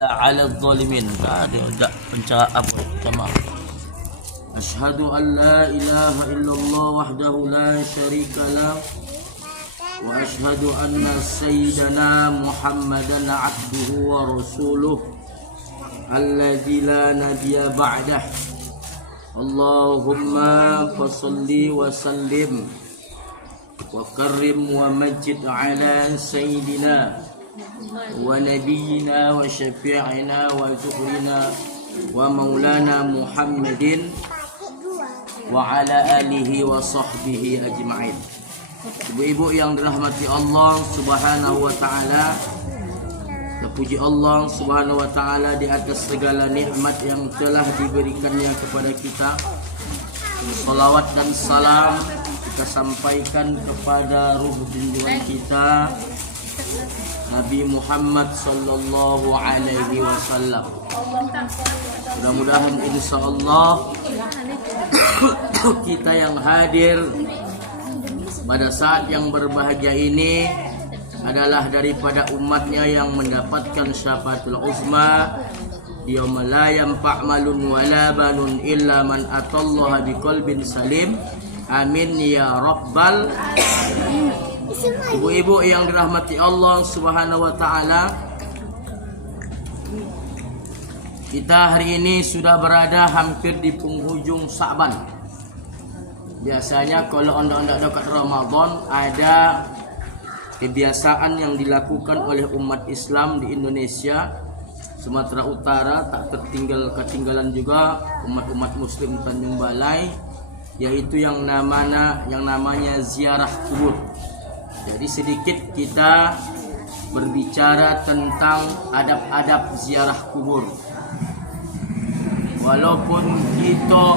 على الظالمين tidak pencela apa sama Asyhadu an la ilaha illallah wahdahu la syarika lah wa asyhadu anna sayyidana Muhammadan abduhu wa rasuluh alladzi la nabiyya ba'dah. Allahumma fasholli wa sallim wa karrim wa majid ala sayyidina wa nabiyyina wa syafi'ina wa zuhrina wa maulana Muhammadin wa ala alihi wa sahbihi ajma'in. Ibu-ibu yang dirahmati Allah Subhanahu wa taala, terpuji Allah Subhanahu wa taala di atas segala nikmat yang telah diberikannya kepada kita. Salawat dan salam kita sampaikan kepada ruh junjungan kita Nabi Muhammad sallallahu alaihi wasallam. Mudah-mudahan insyaallah kita yang hadir pada saat yang berbahagia ini adalah daripada umatnya yang mendapatkan syafaatul uzma yauma la yanfa' malun wala banun illa man atallaha biqalbin salim. Amin ya rabbal alamin. Ibu-ibu yang dirahmati Allah Subhanahu wa taala, kita hari ini sudah berada hampir di penghujung Sya'ban. Biasanya kalau anda dekat Ramadan ada kebiasaan yang dilakukan oleh umat Islam di Indonesia, Sumatera Utara, tak ketinggalan juga umat Muslim Tanjung Balai, yaitu yang namanya ziarah kubur. Jadi sedikit kita berbicara tentang adab-adab ziarah kubur. Walaupun kita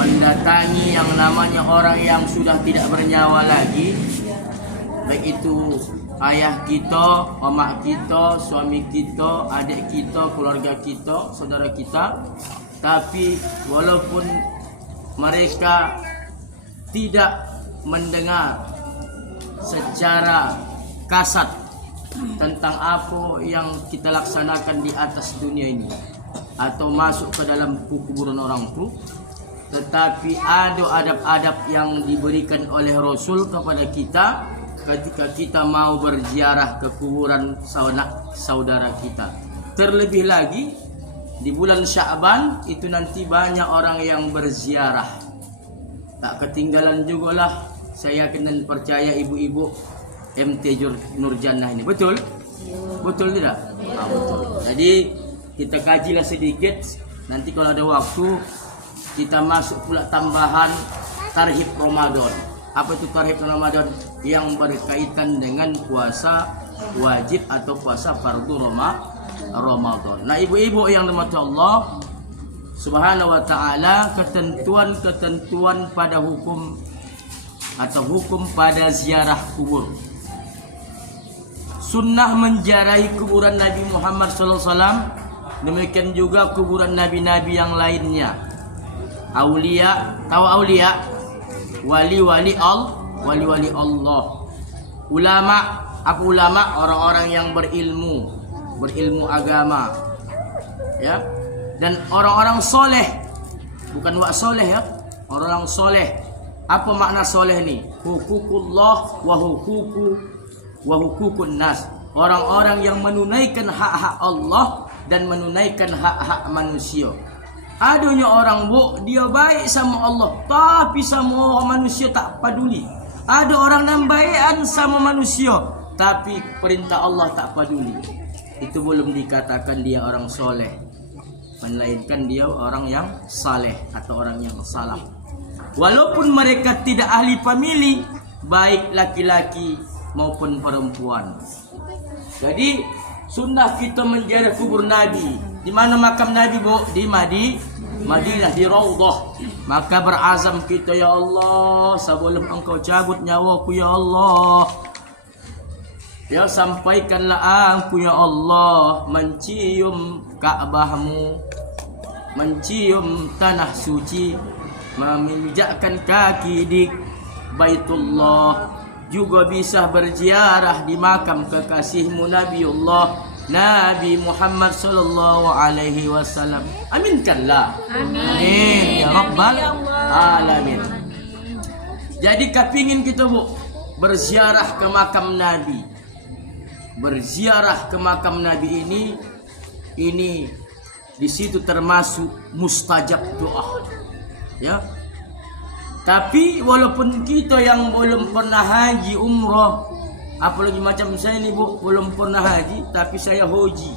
mendatangi yang namanya orang yang sudah tidak bernyawa lagi, baik itu ayah kita, emak kita, suami kita, adik kita, keluarga kita, saudara kita, tapi walaupun mereka tidak mendengar secara kasat tentang apa yang kita laksanakan di atas dunia ini atau masuk ke dalam kuburan orang itu, tetapi ada adab-adab yang diberikan oleh Rasul kepada kita ketika kita mau berziarah ke kuburan saudara kita. Terlebih lagi di bulan Sya'ban itu nanti banyak orang yang berziarah. Tak ketinggalan juga lah, saya yakin dan percaya ibu-ibu MT Nurjannah ini. Betul? Betul tidak? Betul. Jadi kita kajilah sedikit. Nanti kalau ada waktu kita masuk pula tambahan tarhib Ramadan. Apa itu tarhib Ramadan? Yang berkaitan dengan puasa wajib atau puasa fardu Ramadan. Nah, ibu-ibu yang dirahmati Allah Subhanahu wa taala, ketentuan pada hukum atau hukum pada ziarah kubur. Sunnah menziarahi kuburan Nabi Muhammad SAW, demikian juga kuburan nabi-nabi yang lainnya. Aulia, tahu aulia? Wali-wali Allah. Ulama, apa ulama? Orang-orang yang berilmu agama. Ya. Dan orang-orang soleh, bukan wak soleh ya, orang soleh. Apa makna soleh ni? Hukukullah wa hukukun nas. Orang-orang yang menunaikan hak-hak Allah dan menunaikan hak-hak manusia. Adanya orang dia baik sama Allah, tapi sama orang manusia tak peduli. Ada orang yang baik sama manusia, tapi perintah Allah tak peduli. Itu belum dikatakan dia orang soleh, melainkan dia orang yang saleh atau orang yang salah. Walaupun mereka tidak ahli pemilih, baik laki-laki maupun perempuan. Jadi sunnah kita menziarah kubur Nabi. Di mana makam Nabi, Bu? Di Madinah, di Raudhah. Maka berazam kita, ya Allah, sebelum Engkau cabut nyawaku, ya Allah, ya sampaikanlah aku, ya Allah, mencium Ka'bahmu, mencium tanah suci, meminjakkan kaki di Baitullah, juga bisa berziarah di makam kekasihmu Nabiullah Nabi Muhammad sallallahu alaihi wasallam. Aminkanlah. Amin ya rabbal alamin. Jadi kepingin kita bu berziarah ke makam Nabi. Berziarah ke makam Nabi ini di situ termasuk mustajab doa. Ya. Tapi walaupun kita yang belum pernah haji umrah, apalagi macam saya ni bu, belum pernah haji tapi saya hoji.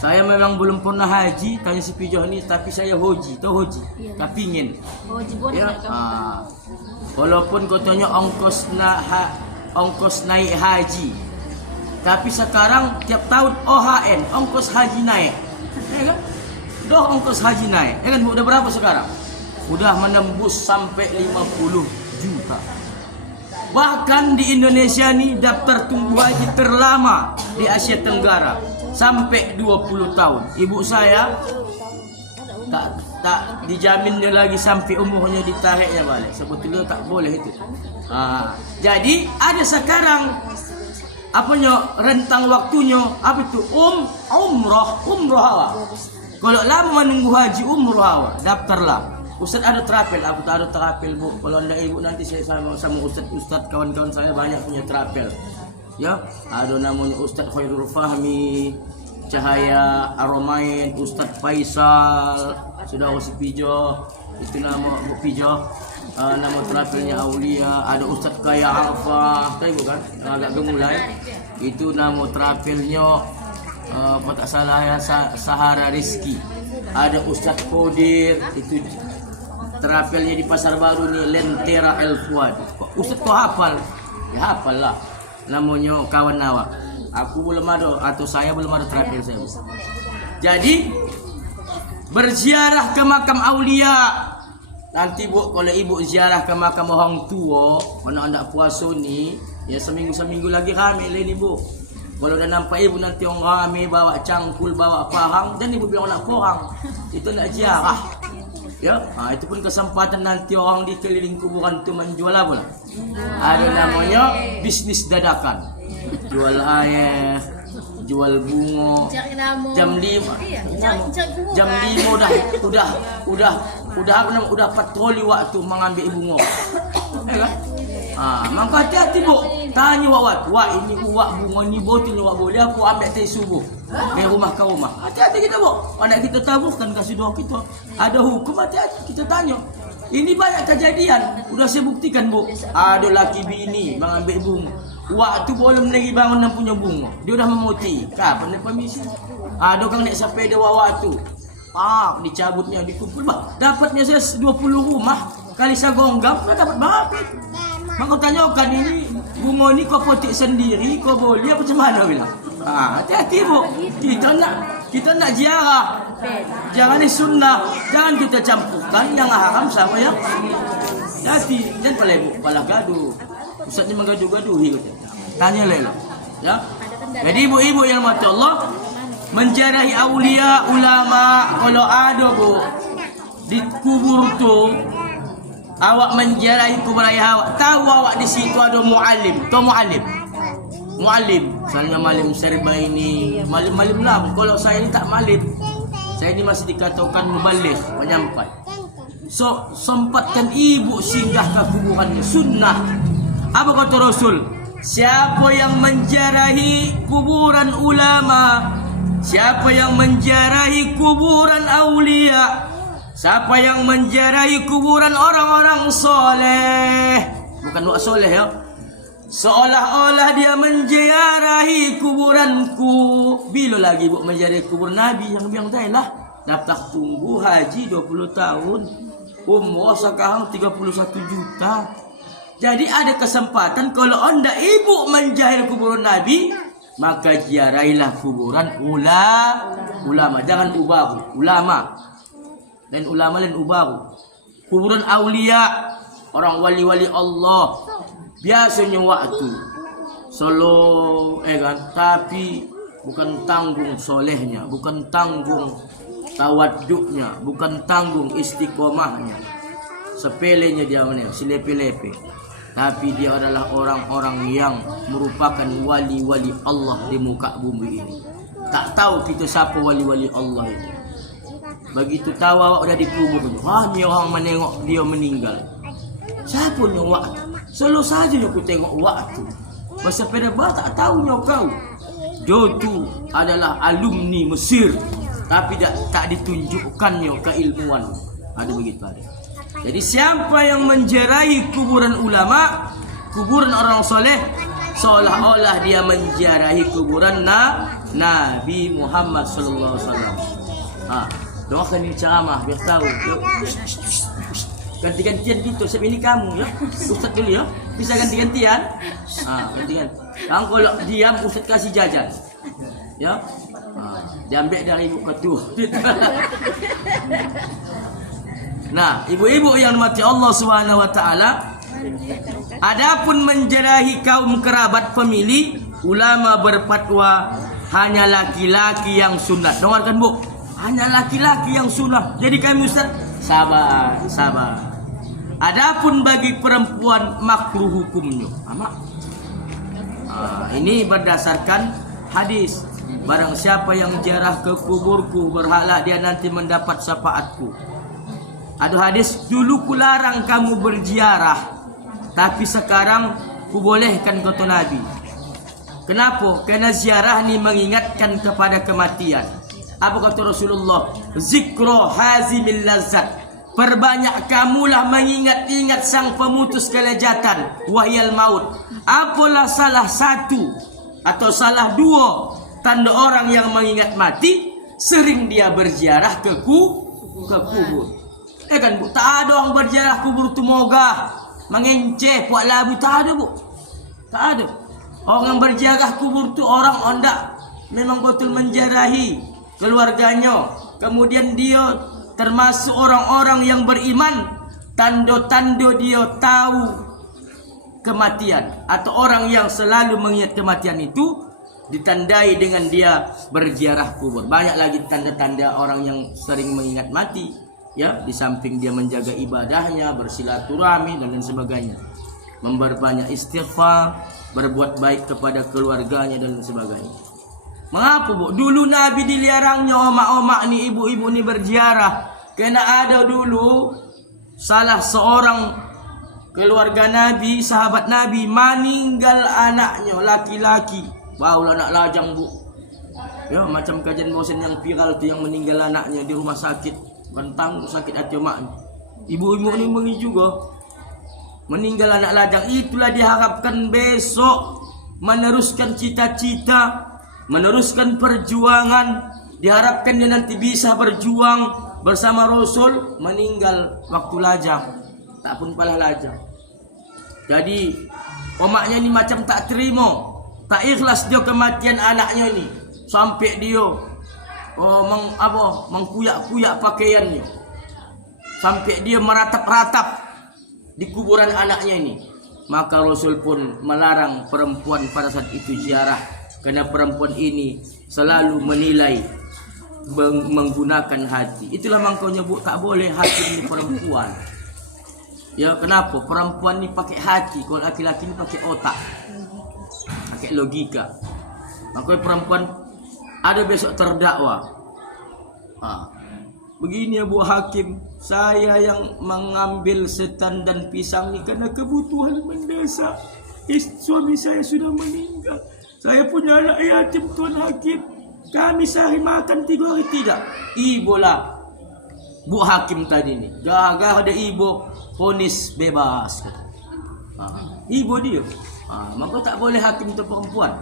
Saya memang belum pernah haji, tanya si Pijoh ni, tapi saya hoji, tahu hoji? Iya. Tapi ingin. Hoji boleh ya? Walaupun katanya ongkos naik haji, tapi sekarang tiap tahun OHN, ongkos haji naik, ya kan? Udah ongkos haji naik, ya kan? Udah berapa sekarang? Udah menembus sampai 50 juta. Bahkan di Indonesia nih daftar tunggu haji terlama di Asia Tenggara sampai 20 tahun. Ibu saya tak dijamin dia lagi sampai umurnya ditariknya balik. Sebetulnya tak boleh itu. Jadi ada sekarang rentang waktunya apa itu? Umrah awak. Kalau lama menunggu haji umrah awak, daftarlah. Ustaz ada terapel, aku tak ada terapel bu. Kalau anda ibu nanti saya sama Ustaz kawan-kawan saya banyak punya terapel. Ya, ada namanya Ustaz Khairul Fahmi, Cahaya Aromain, Ustaz Faisal, sudah si Pijoh, itu nama Bu Pijoh. Nama terapelnya Aulia. Ada Ustaz Kaya Alfa, tahu bukan? Agak gemulai. Itu nama terapelnya apa tak salah ya Sahara Rizki. Ada Ustaz Kodir, itu terapelnya di Pasar Baru nih, Lentera El Fuad. Ustaz kau hafal? Ya hafal lah. Namanya kawan awak. Aku belum ada, atau saya belum ada terapel saya. Jadi berziarah ke makam Aulia. Nanti bu, kalau ibu ziarah ke makam orang tua, mana anda puasa ni, ya seminggu lagi ramai lah ni bu. Kalau dah nampak ibu nanti orang ramai bawa cangkul, bawa parang, dan ibu bilang nak korang. Itu nak ziarah. Ya, itu pun kesempatan nanti orang di keliling kuburan tu menjual apa lah? Ada namanya bisnis dadakan. Jual air, jual bunga. Jam 5. Jam 5 udah patroli waktu mengambil bunga. Ya kan? Maka hati-hati bu. Tanya wak, ini uak bunga ni botol wak boleh aku ambil dari subuh dari rumah ke rumah. Hati-hati kita bu. Anak kita taburkan kasih doa kita. Ada hukum, hati-hati kita tanya. Ini banyak kejadian. Udah saya buktikan bu. Ada laki bini mengambil bunga. Waktu belum lagi bangun dan punya bunga, dia dah memutih. Kapan dia permisi? Ada orang naik sepeda waktu. Dicabutnya, dikumpul bah. Dapatnya saya 20 rumah. Kali saya gonggam, dapat berapa? Maka tanyakan ini bunga ni kau potik sendiri, kau boleh apa macam mana bilang? Hati-hati bu. Kita nak ziarah. Jangan ni sunnah. Jangan kita campurkan yang haram sama yang hati. Dan pala bu, pala gaduh. Ustaz ni menggaduh-gaduhi kata. Tanya lah. Ya. Jadi ibu-ibu yang mati Allah menjarahi aulia ulama, kalau ada bu di kubur tu awak menjarahi kubur ayah awak, tahu awak di situ ada muallim. Tahu muallim misalnya malim Serbaini, malim lah. Kalau saya ni tak malim, saya ni masih dikatakan mubaligh, penyampai. So sempatkan ibu singgah ke kuburannya, sunnah. Apa kata Rasul? Siapa yang menjarahi kuburan ulama, siapa yang menjarahi kuburan aulia, siapa yang menjarahi kuburan orang-orang soleh, bukan wak soleh ya, seolah-olah dia menjarahi kuburanku. Bila lagi bu menjarahi kuburan Nabi yang bilang tadi lah, daftar tunggu haji 20 tahun, umrah sekarang 31 juta. Jadi ada kesempatan kalau anda ibu menjahil kuburan Nabi, maka ziarahilah kuburan ulama. Jangan ubahu, ulama. Dan ulama lain ubahu. Kuburan aulia, orang wali-wali Allah. Biasanya waktu solo kan, tapi bukan tanggung solehnya, bukan tanggung tawaduknya, bukan tanggung istiqomahnya. Sepelenya dia mana, silepe-lepe. Tapi dia adalah orang-orang yang merupakan wali-wali Allah di muka bumi ini. Tak tahu kita siapa wali-wali Allah itu. Begitu tahu awak dah dikubur, ni orang menengok dia meninggal. Siapa ni awak? Selalu saja aku tengok awak tu. Masa pada tak tahunya kau. Dia tu adalah alumni Mesir, tapi tak ditunjukkannya keilmuan. Ada begitu ada. Jadi siapa yang menziarahi kuburan ulama, kuburan orang soleh, seolah-olah dia menziarahi kuburan Nabi Muhammad sallallahu alaihi wasallam. Doakan ini ceramah biar tahu. Yuk. Ganti-gantian gitu. Sebab ini kamu ya. Ustaz dulu ya. Bisa ganti-gantian. Ganti-gantian. Yang kalau diam Ustaz kasih jajan. Ya. Diambil dari ibu ketua. Nah, ibu-ibu yang dimati Allah Subhanahu wa taala, adapun menziarahi kaum kerabat famili, ulama berfatwa hanya laki-laki yang sunat. Dengarkan Bu, hanya laki-laki yang sunat. Jadi kami Ustaz, sabar. Adapun bagi perempuan makruh hukumnya. Ini berdasarkan hadis. Barang siapa yang ziarah ke kuburku, berhala dia nanti mendapat syafaatku. Ada hadis, dulu kularang kamu berziarah, tapi sekarang kubolehkan, kata Nabi. Kenapa? Karena ziarah ni mengingatkan kepada kematian. Apa kata Rasulullah? Zikro hazimil lazat. Perbanyak kamulah mengingat-ingat sang pemutus kelezatan, wahyal maut. Apalah salah satu atau salah dua tanda orang yang mengingat mati? Sering dia berziarah ke kubur. Kan Bu, tak ada orang berziarah kubur tu mogah, mengenceh, buat labu, tak ada Bu. Tak ada. Orang berziarah kubur tu orang ondak memang betul menziarahi keluarganya. Kemudian dia termasuk orang-orang yang beriman. Tanda-tanda dia tahu kematian, atau orang yang selalu mengingat kematian itu ditandai dengan dia berziarah kubur. Banyak lagi tanda-tanda orang yang sering mengingat mati. Ya, di samping dia menjaga ibadahnya, bersilaturahmi dan lain sebagainya, memperbanyak istighfar, berbuat baik kepada keluarganya dan lain sebagainya. Mengapa Bu? Dulu Nabi dilarangnya omak-omak ni, ibu-ibu ni berziarah. Kena ada dulu salah seorang keluarga Nabi, sahabat Nabi, meninggal anaknya laki-laki. Barulah nak lajang Bu. Ya, macam kajian bosan yang viral tu, yang meninggal anaknya di rumah sakit. Bentang sakit hati mak. Ibu-ibu ni mengi juga. Meninggal anak lajang. Itulah diharapkan besok meneruskan cita-cita, meneruskan perjuangan. Diharapkan dia nanti bisa berjuang bersama Rasul. Meninggal waktu lajang, tak pun pala lajang. Jadi omaknya ni macam tak terima, tak ikhlas dia kematian anaknya ni, sampai dia mengkuyak-kuyak pakaiannya, sampai dia meratap-ratap di kuburan anaknya ini. Maka Rasul pun melarang perempuan pada saat itu ziarah, karena perempuan ini selalu menilai menggunakan hati. Itulah makanya Bu, tak boleh hakim ni perempuan. Ya, kenapa? Perempuan ni pakai hati, kalau laki-laki ni pakai otak, pakai logika. Makanya perempuan ada besok terdakwa. Begini ya Bu Hakim, saya yang mengambil setan dan pisang ni karena kebutuhan mendesak. Suami saya sudah meninggal. Saya punya anak yatim Tuan Hakim. Kami sehari makan 3 hari tidak. Ibu lah Bu Hakim tadi ni. Gara-gara ada ibu vonis bebas. Ibu dia. Maka tak boleh hakim tu perempuan.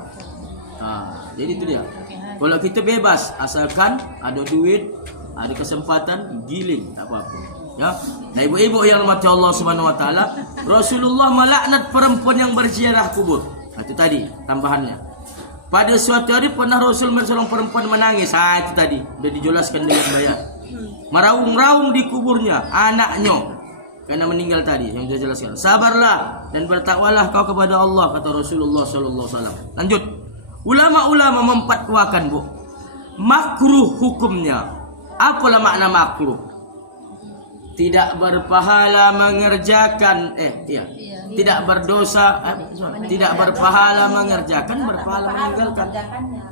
Jadi itu dia. Kalau kita bebas, asalkan ada duit, ada kesempatan, giling, tak apa-apa. Ya. Nah, ibu-ibu yang dirahmati Allah Subhanahu wa taala, Rasulullah melaknat perempuan yang berziarah kubur. Itu tadi tambahannya. Pada suatu hari pernah Rasul melihat seorang perempuan menangis. Itu tadi sudah dijelaskan dengan baik. Meraung-raung di kuburnya anaknya karena meninggal tadi yang saya jelaskan. Sabarlah dan bertakwalah kau kepada Allah, kata Rasulullah sallallahu alaihi wasallam. Lanjut. Ulama-ulama memfatwakan Bu, makruh hukumnya. Apalah makna makruh? Tidak berpahala mengerjakan, tidak berdosa, tidak berpahala mengerjakan, berpahala meninggalkan.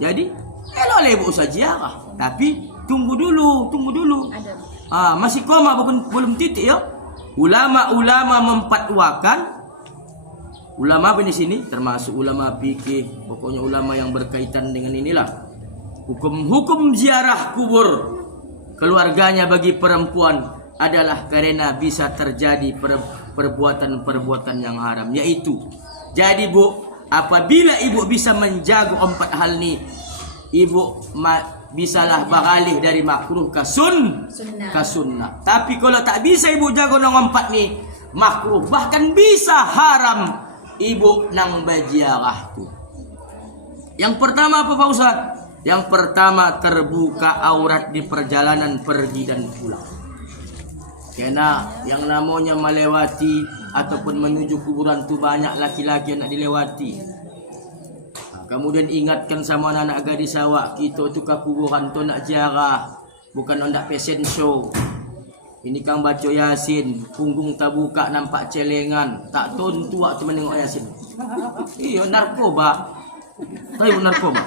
Jadi eloklah ibu usah ziarah. Tapi tunggu dulu. Masih koma belum titik ya. Ulama-ulama memfatwakan. Ulama apa di sini? Termasuk ulama fikih, pokoknya ulama yang berkaitan dengan inilah. Hukum ziarah kubur keluarganya bagi perempuan adalah karena bisa terjadi perbuatan-perbuatan yang haram, yaitu jadi bu, apabila ibu bisa menjaga 4 hal ini, ibu bisalah beralih dari makruh ke sunnah. Tapi kalau tak bisa ibu jaga nang 4 nih, makruh bahkan bisa haram ibu nang berziarah tu. Yang pertama apa Pak Ustaz? Yang pertama, terbuka aurat di perjalanan pergi dan pulang. Karena yang namanya melewati ataupun menuju kuburan tu banyak laki-laki yang nak dilewati. Kemudian ingatkan sama anak-anak gadis awak, kita tu ke kuburan tu nak ziarah, bukan nak fashion show. Ini kang baca Yasin, punggung tak buka nampak celengan, tak tontu waktu menengok Yasin. Iya, narkoba. Tahu narkoba?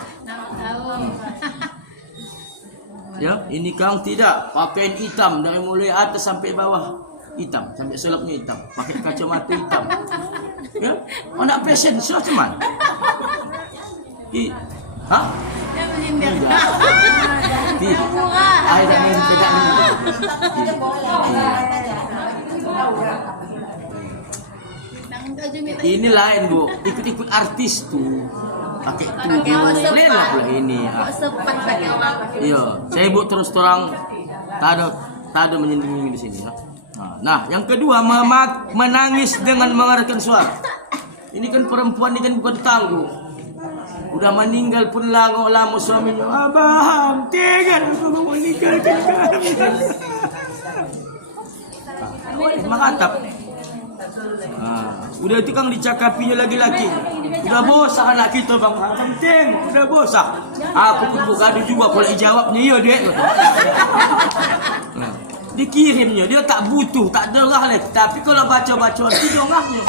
Ya, ini kang tidak pakaian hitam dari mulai atas sampai bawah hitam, sampai selapnya hitam, pakai kacamata hitam. Ya, nak fashion show cuman. Hah? Dia menyindir. Tidak. Ada yang tidak ini lain bu, ikut-ikut artis tuh pakai lain lah pula ini. Iya, saya bu terus terang tak ada menyindir di sini. Nah, yang kedua menangis dengan mengeluarkan suara. Ini kan perempuan ini kan bukan tangguh. Udah meninggal pun lama suaminya. Abang, tega aku mau meninggalkan kamu. Makatap. Udah itu kan dicakapinya lagi-lagi. Udah bosak anak kita bang. Penting, udah bosak. Aku pun buka juga kalau dijawabnya iya dia. Dikirimnya dia tak butuh, tak derah lagi. Tapi kalau baca-bacaan itu dongahnya.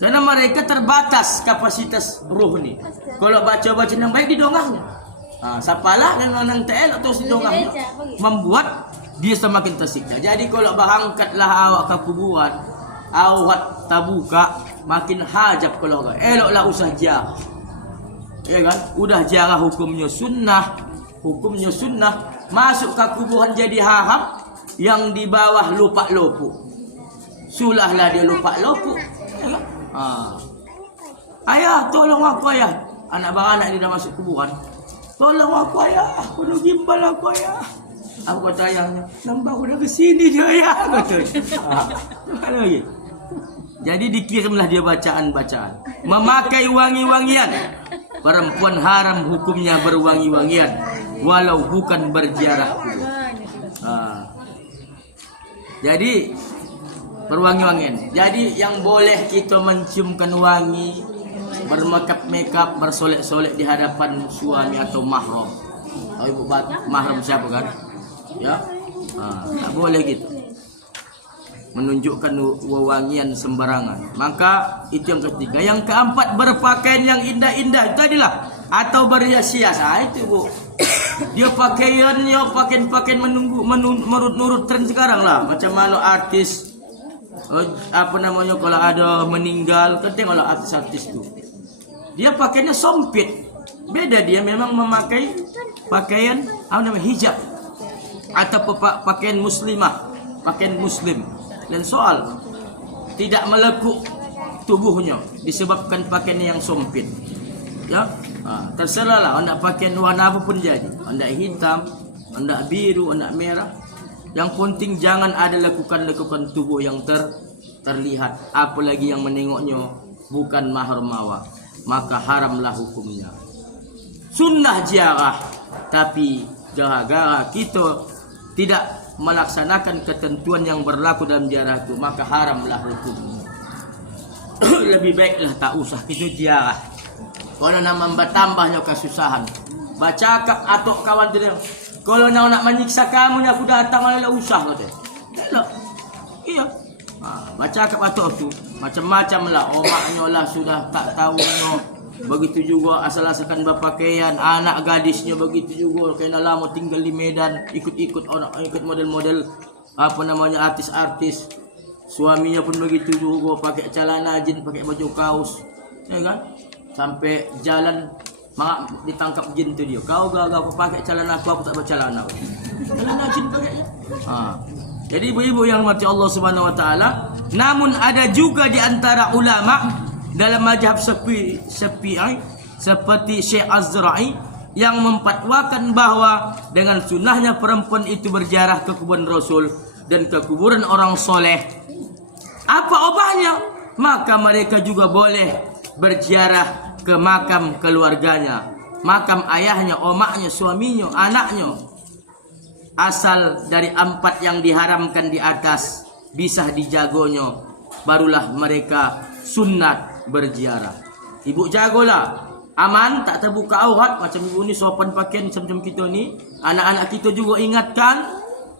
Karena mereka terbatas kapasitas ruh nih. Kalau baca-baca yang baik di dongahnya. Sapalah dan nang TL atau si dongahnya membuat dia semakin tersiksa. Jadi kalau berangkatlah awak ke kuburan, awak tabuka makin hajab kalau enggak. Eloklah usah ziarah. Ya kan? Udah ziarah hukumnya sunnah. Masuk ke kuburan jadi haram, yang di bawah lupa lopu. Sulahlah dia lupa lopu. Ya kan? Ayah, tolong aku ayah. Anak beranak dia dah masuk kuburan. Tolong aku ayah, aku nak gimbal aku ayah. Aku kata ayahnya, nampak aku dah kesini dia ayah. Mana lagi? Jadi dikirimlah dia bacaan-bacaan. Memakai wangi-wangian. Perempuan haram hukumnya berwangi-wangian, walau bukan berziarah. Jadi berwangi-wangian. Jadi yang boleh kita menciumkan wangi, bermakeup, bersolek-solek di hadapan suami atau mahram. Tahu ibu mahram siapa kan? Ya, tak boleh gitu. Menunjukkan wewangian sembarangan. Maka itu yang ketiga. Yang keempat, berpakaian yang indah-indah. Itu adalah atau berhias-hias. Itu bu. Dia pakaiannya pakaian menurut tren sekarang lah. Macam mana artis apa namanya kalau ada meninggal, kan tengoklah artis-artis tu. Dia pakaiannya sempit. Beda dia memang memakai pakaian apa namanya hijab atau pakaian muslimah, pakaian muslim. Dan soal tidak melekuk tubuhnya disebabkan pakaian yang sempit. Ya, terserahlah anda pakaian warna apa pun jadi. Anda hitam, anda biru, anda merah. Yang penting jangan ada lekukan-lekukan tubuh yang terlihat, apalagi yang menengoknya bukan mahram awak, maka haramlah hukumnya. Sunnah ziarah, tapi gara-gara kita tidak melaksanakan ketentuan yang berlaku dalam ziarah itu, maka haramlah hukumnya. Lebih baiklah tak usah kita ziarah. Kalau nak tambahnya kesusahan, baca atau kawan dia. Kalau nak menyiksa kamu, aku datang oleh usah kata. Elok. Iya. Baca kat patok tu macam-macam lah. Omaknya lah sudah tak tahu no. begitu juga asal-asalkan berpakaian, anak gadisnya begitu juga, kena lama tinggal di Medan, ikut-ikut orang, ikut model-model apa namanya artis-artis. Suaminya pun begitu juga, pakai celana jin, pakai baju kaos, ya kan? Sampai jalan ditangkap jin tu dia. Kau gagal kau pakai celana aku tak bercelana. Celana jin pakainya. Jadi ibu-ibu yang mati Allah Subhanahu wa taala, namun ada juga di antara ulama dalam mazhab Syafi'i seperti Syekh Az-Zura'i yang memfatwakan bahwa dengan sunnahnya perempuan itu berziarah ke kuburan Rasul dan ke kuburan orang soleh, apa obahnya? Maka mereka juga boleh berziarah ke makam keluarganya, makam ayahnya, omaknya, suaminya, anaknya, asal dari 4 yang diharamkan di atas bisa dijagonya, barulah mereka sunat berziarah. Ibu jagolah, aman, tak terbuka aurat. Macam ibu ni sopan pakaian macam kita ni. Anak-anak kita juga ingatkan,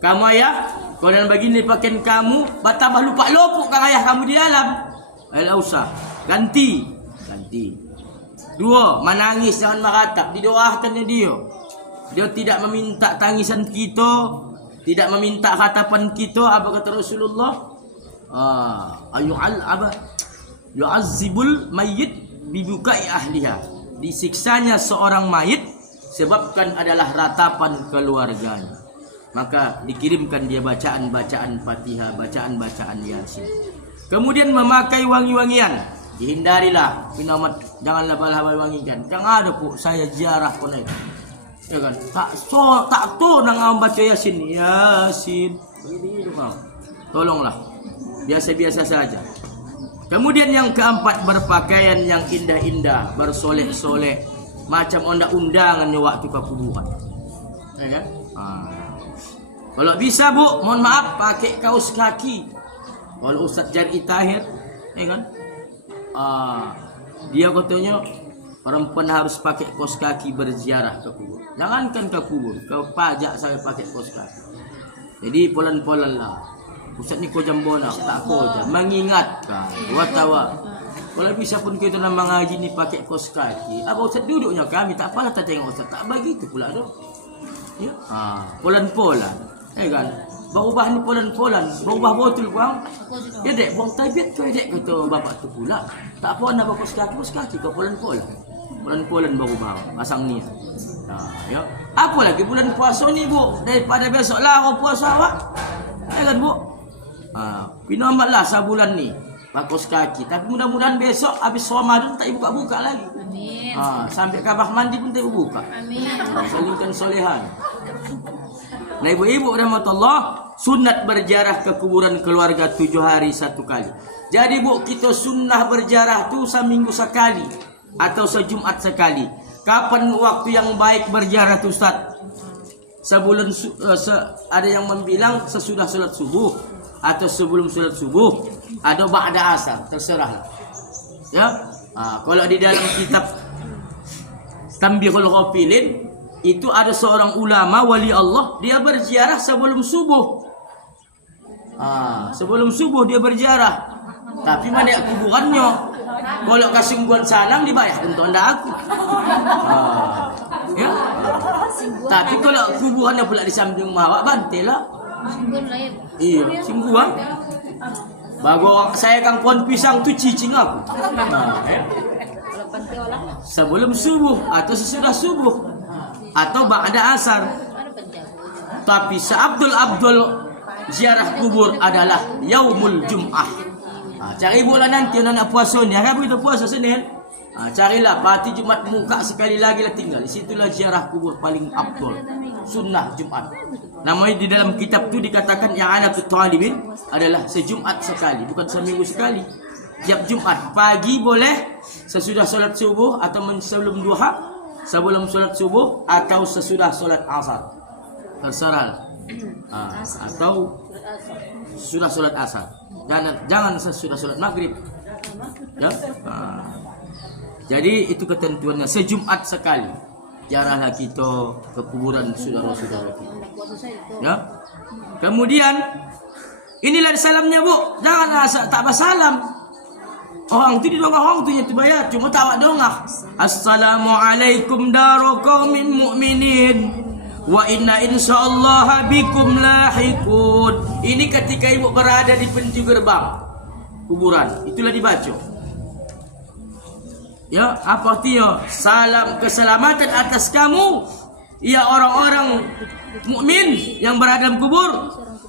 kamu ayah, kalau dalam begini pakaian kamu, tambah lupa lopuk kan ayah kamu di dalam. Tak usah, ganti. 2, menangis jangan meratap, didoakannya dia. Dia tidak meminta tangisan kita, tidak meminta hatapan kita. Apa kata Rasulullah? Yu'azzibul mayyit bibukai ahliha. Disiksanya seorang mayit sebabkan adalah ratapan keluarganya. Maka dikirimkan dia bacaan-bacaan Fatihah, bacaan-bacaan Yasin. Kemudian memakai wangi-wangian. Dihindarilah, janganlah wangi-wangikan. Yang ada pun saya ziarah pun itu. Ya kan? Tak nang baca Yasin. Begini kau. Tolonglah. Biasa-biasa saja. Kemudian yang keempat, berpakaian yang indah-indah, bersoleh-soleh, macam undangannya waktu ke kuburan. Ya kan? Kalau bisa bu, mohon maaf pakai kaos kaki. Kalau Ustaz Jari Tahir, ya kan? Dia katanya perempuan harus pakai kaos kaki berziarah ke kubur. Jangankan ke kubur, ke pajak saya pakai kaos kaki. Jadi polan-polan lah. Ustaz ni kau jambona, tak kau je. Mengingatkan, watawa. Kalau bisa pun kita nak mengaji ni pakai kaos kaki. Apa Ustaz duduknya kami, tak apalah tak tengok Ustaz. Tak begitu pula tu. Ya? Polan-polan. Ya kan? Berubah ni polan-polan. Berubah betul bang. Ya dek, buang tabiat kau dek kata bapak tu pula. Tak apa nak kaos kaki kau polan-polan. Polan-polan berubah. Pasang ni. Ya. Apa lagi bulan puasa ni bu? Daripada besok lah orang puasa awak. Ya kan bu? Pinamatlah sebulan ni kaos kaki. Tapi mudah-mudahan besok habis Ramadan tak buka-buka lagi. Amin. Sampai kabah mandi pun tak buka. Amin. Salingkan solehan. Nah ibu-ibu rahmatullah, sunat berziarah ke kuburan keluarga 7 hari 1 kali. Jadi bu, kita sunnah berziarah tu seminggu sekali atau sejumat sekali. Kapan waktu yang baik berziarah tu Ustaz? Sebelum ada yang membilang sesudah salat subuh atau sebelum salat subuh atau ba'da asar, terserah. Ya. Kalau di dalam kitab Tanbihul Ghafilin itu ada seorang ulama wali Allah, dia berziarah sebelum subuh. Sebelum subuh dia berziarah. Tapi mana kuburannya? Kalau kasingguan sanang dibayar tentu anda aku. Ya. Tapi kalau kuburannya pula di samping mawak bantelah. Singguan lain. Iya, singguan. Bago saya kang pohon pisang tu cicing aku. Ya. Sebelum subuh atau sesudah subuh atau ba'da asar. Tapi seabdul ziarah kubur adalah yaumul jum'ah. Cari bulan nanti nak puasa ni, hari kita puasa Senin. Carilah parti Jumat muka sekali lagi lah tinggal. Di situlah ziarah kubur paling abdul. Sunnah Jumat. Namanya di dalam kitab tu dikatakan yang anakut talibin adalah sejumat sekali, bukan seminggu sekali. Tiap Jumat pagi boleh sesudah solat subuh atau sebelum duha, sebelum solat subuh atau sesudah solat asar. Terserah. Atau sudah solat asar. Jangan sesudah solat maghrib. Ya. Jadi itu ketentuannya, sejumat sekali. Ziarahlah kita ke kuburan saudara-saudara kita. Ya. Kemudian inilah salamnya bu. Janganlah tak bersalam. Orang tu di dongah orang tu yang terbayar. Cuma tak awak dongah. Assalamualaikum daru qaumin mu'minin. Wa inna insyaallah bikum lahikun. Ini ketika ibu berada di pintu gerbang kuburan. Itulah dibaca. Ya, apa artinya? Salam keselamatan atas kamu, ya orang-orang mukmin yang berada dalam kubur.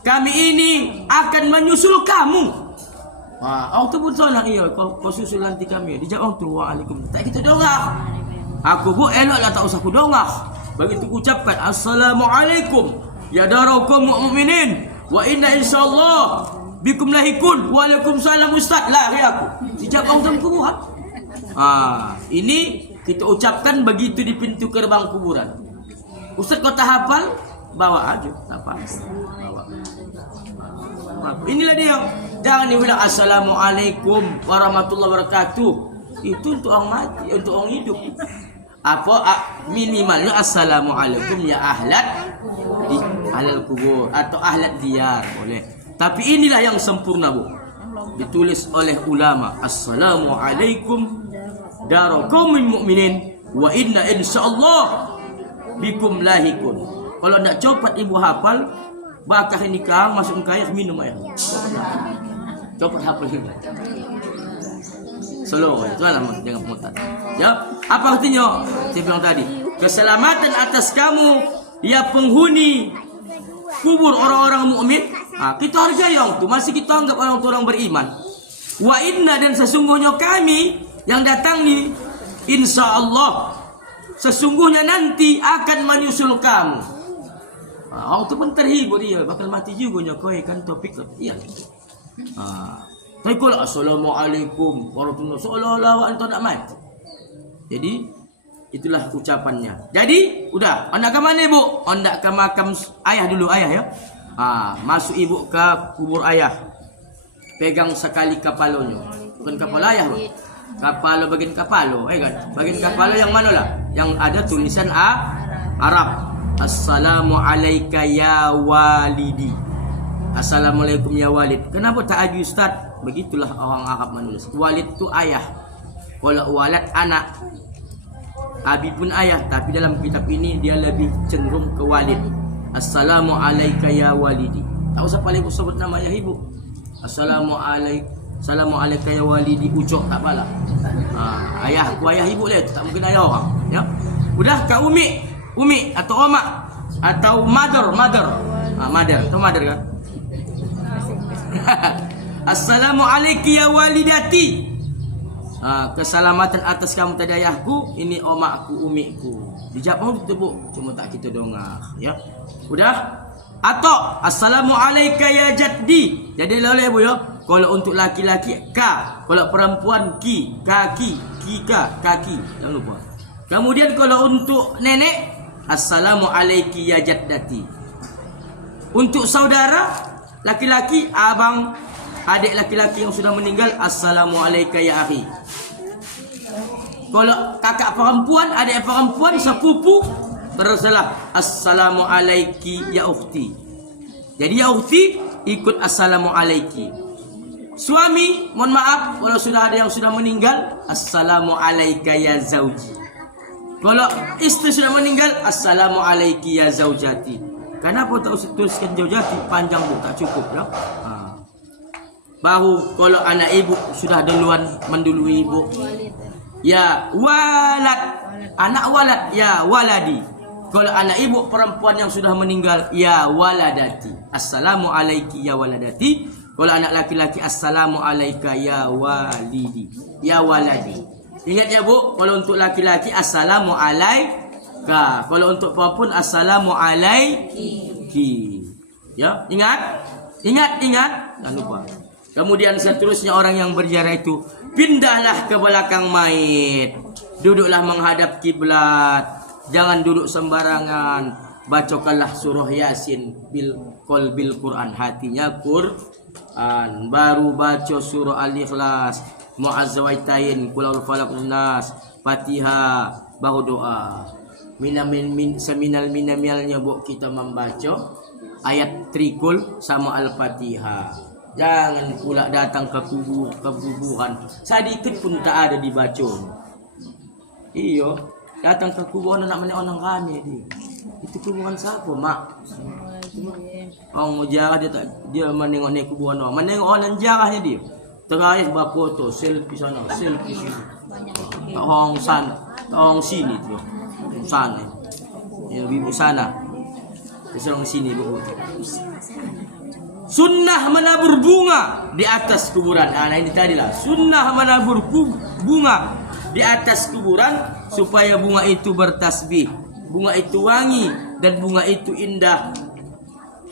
Kami ini akan menyusul kamu. Orang tu pun solat, iya, kau susul nanti kami. Dia jawab tu, waalaikum. Tak kita dongah. Aku pun eloklah tak usah aku dongah. Begitu ku ucapkan, assalamualaikum ya darul kaum mukminin wa inna insyaallah bikum lahikun. Waalaikumsalam ustaz. Lari aku. Dia jawab dalam kuburan. Ini kita ucapkan begitu di pintu gerbang kuburan. Ustaz kau tak hafal? Bawa aja, tak apa. Bawa. Inilah dia. Jangan dibilang assalamualaikum warahmatullahi wabarakatuh. Itu untuk orang mati, untuk orang hidup. Apa minimalnya assalamualaikum ya ahlal kubur atau ahlat diyar boleh. Tapi inilah yang sempurna, Bu. Ditulis oleh ulama, assalamualaikum daru qaumin mu'minin wa inna insyaallah bikum lahikun. Kalau nak cepat ibu hafal, bakar nikah masuk ke air minum air. Cepat hafal ini. Slow, itu alamat jangan mutat. Ya, apa artinya? Saya bilang tadi, keselamatan atas kamu ya penghuni kubur orang-orang mukmin. Kita hargai orang tu, masih kita anggap orang tu orang beriman. Wa inna dan sesungguhnya kami yang datang ni insyaallah sesungguhnya nanti akan menyusul kamu. Orang tu pun terhibur dia, bakal mati juga kau kan topik tu. Iya. Tapi kalau assalamualaikum warahmatullahi wabarakatuh seolah-olah anda nak mati. Jadi itulah ucapannya. Jadi udah, anda ke mana ibu? Anda ke makam ayah dulu, ayah ya. Masuk ibu ke kubur ayah. Pegang sekali kepalanya. Bukan kepala ayah, Bang. Kepala bagian kepala, kan? Bagian kepala yang mana lah? Yang ada tulisan Arab. Assalamualaikum ya walidi. Assalamualaikum ya walid. Kenapa tak aju ustaz? Begitulah orang Arab menulis. Walid tu ayah. Kalau walad anak. Abi pun ayah, tapi dalam kitab ini dia lebih cenderung ke walid. Assalamualaikum ya walidi. Tak usah paling sebut nama ayah ibu. Assalamualaikum ya walidi. Ucok tak apalah. Ayahku ayah ibu lah, tak mungkin ayah orang. Ya. Udah ke Umi atau Oma atau mother. Mother kan? Assalamualaikum ya walidati. Keselamatan atas kamu tadi ayahku, ini omakku, umiku. Dijawab itu, Bu. Cuma tak kita dongah, ya. Udah? Atau assalamualaikum ya jaddi. Jadi boleh, Bu, ya. Kalau untuk laki-laki ka, kalau perempuan ki, kaki, kika, kaki. Jangan lupa. Kemudian kalau untuk nenek, assalamualaikum ya jaddati. Untuk saudara laki-laki, abang, adik laki-laki yang sudah meninggal, assalamualaikum ya akhi. Kalau kakak perempuan, adik perempuan, sepupu, tersalah, assalamualaikum ya ukhti. Jadi ya ukhti ikut assalamualaikum. Suami, mohon maaf kalau sudah ada yang sudah meninggal, assalamualaikum ya zauji. Kalau istri sudah meninggal, assalamualaikum ya zaujati. Kenapa tak usah tuliskan zaujati? Panjang, Bu, tak cukup ya. Baru kalau anak ibu sudah duluan mendului ibu, ya walad, anak walad, ya waladi. Kalau anak ibu perempuan yang sudah meninggal, ya waladati. Assalamualaikum ya waladati. Kalau anak laki-laki, assalamualaikum ya walidi, ya waladi. Ingat ya, Bu, kalau untuk laki-laki assalamualaikum. Kalau untuk perempuan assalamualaikum. Ya, ingat. Jangan lupa. Kemudian seterusnya orang yang berziarah itu pindahlah ke belakang mayit. Duduklah menghadap kiblat. Jangan duduk sembarangan. Bacakanlah surah Yasin bil Quran, hatinya Quran. Baru baca surah Al-Ikhlas, Mu'azzawaitain, Qul a'udzu birabbil nas, Fatihah, baru doa. Seminal minamilnya, Bu, kita membaca ayat trikul sama Al-Fatihah. Jangan pula datang ke kuburan. Sedikit pun tak ada dibaca. Iyo, datang ke kuburan nak menek orang ramai dia. Itu kuburan siapa, mak? Orang mujarah dia menengok ni kuburan orang. Menengok orang jarahnya dia. Terakhir berfoto, selfie sana, selfie sini. Orang sana, orang sini tu. Sana. Ya, ibu sana. Orang sini berfoto. Sunnah menabur bunga di atas kuburan. Nah ini tadi lah. Sunnah menabur bunga di atas kuburan supaya bunga itu bertasbih, bunga itu wangi dan bunga itu indah.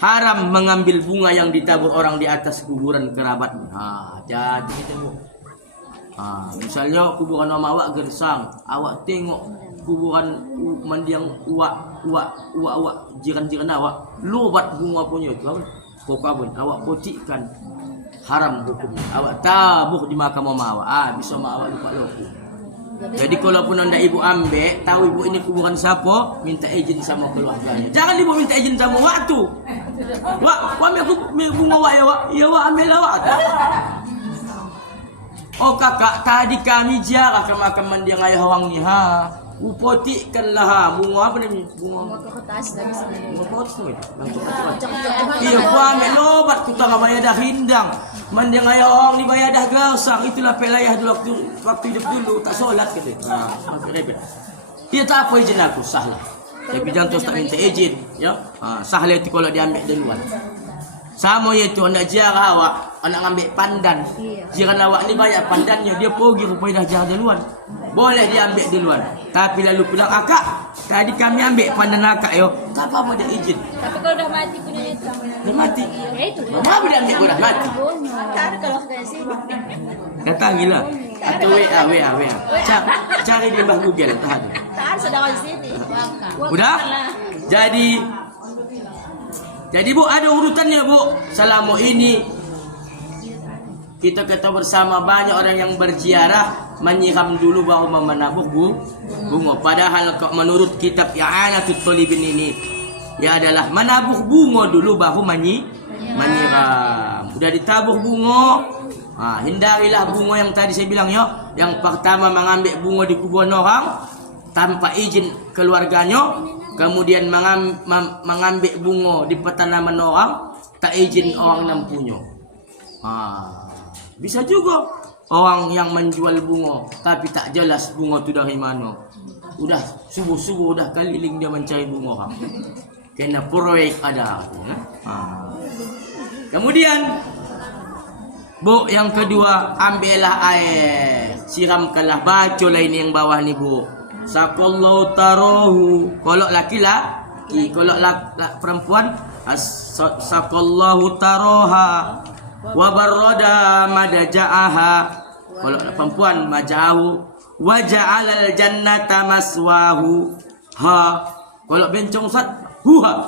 Haram mengambil bunga yang ditabur orang di atas kuburan kerabat. Jadi itu. Misalnya kuburan awak gersang, awak tengok kuburan mendiang uak jiran-jiran awak, lobat bunga punya itu. Pokoknya awak potikkan, haram hukumnya. Awak tabuh di makam mama awak. Bisa mak awak lupa loku. Jadi kalau pun anda ibu ambek, tahu ibu ini kuburan siapa, minta izin sama keluarganya. Jangan ibu minta izin sama waktu. Wak ambil aku bunga wak ya wak. Ya wak ambil awak. Oh kakak, tadi kami ziarah ke makam mendiang ayah orang ni ha. Upotikkanlah bunga apa ni? Bunga kertas lagi sini. Bunga kertas ni. Iya, gua ambil lobat ku tengah bayadah hindang. Mendiang ayah orang ni bayadah gersang. Itulah pelayah dulu waktu hidup dulu tak solat gitu. Repot. Dia tak apa izin aku, sahlah. Tapi jangan terus tak minta izin, ya. Sahlah itu kalau dia ambil duluan. Sama itu anak ziarah awak, anak ngambil pandan. Jiran awak ni banyak pandannya, dia pergi rupanya dah ziarah duluan. Boleh dia ambil duluan. Tapi lalu pulang, akak, tadi kami ambil pandan akak yo. Tak apa-apa dia izin. Tapi kalau dah mati punya itu. Dia mati. Ya itu. Kenapa dia ambil dah mati? Tak ada kalau dari sini. Datang gila. Atau WA. Cari di Mbah Google, tak ada. Tak ada saudara di sini. Udah? Jadi Bu, ada urutannya Bu. Selama ini kita kata bersama banyak orang yang berziarah menyiram dulu baru menabuh bunga. Padahal menurut kitab I'anatul Talibin ini ya adalah menabuh bunga dulu baru menyiram. Udah ditabuh bunga, hindarilah bunga yang tadi saya bilang ya. Yang pertama mengambil bunga di kuburan orang tanpa izin keluarganya, kemudian mengambil bunga di petanaman orang tak izin orang yang punya. Bisa juga orang yang menjual bunga tapi tak jelas bunga tu dari mana. Udah subuh-subuh udah keliling dia mencari bunga orang. Kena proyek ada. Kemudian Bu, yang kedua, ambillah air, siramkanlah, bacalah ini yang bawah ni Bu. Sakallahu tarahu. Kalau laki-laki, kalau perempuan, sakallahu taraha wa barrada madaja'aha. Kalau perempuan maja'ahu wa ja'alal jannata maswahu. Kalau bencong sat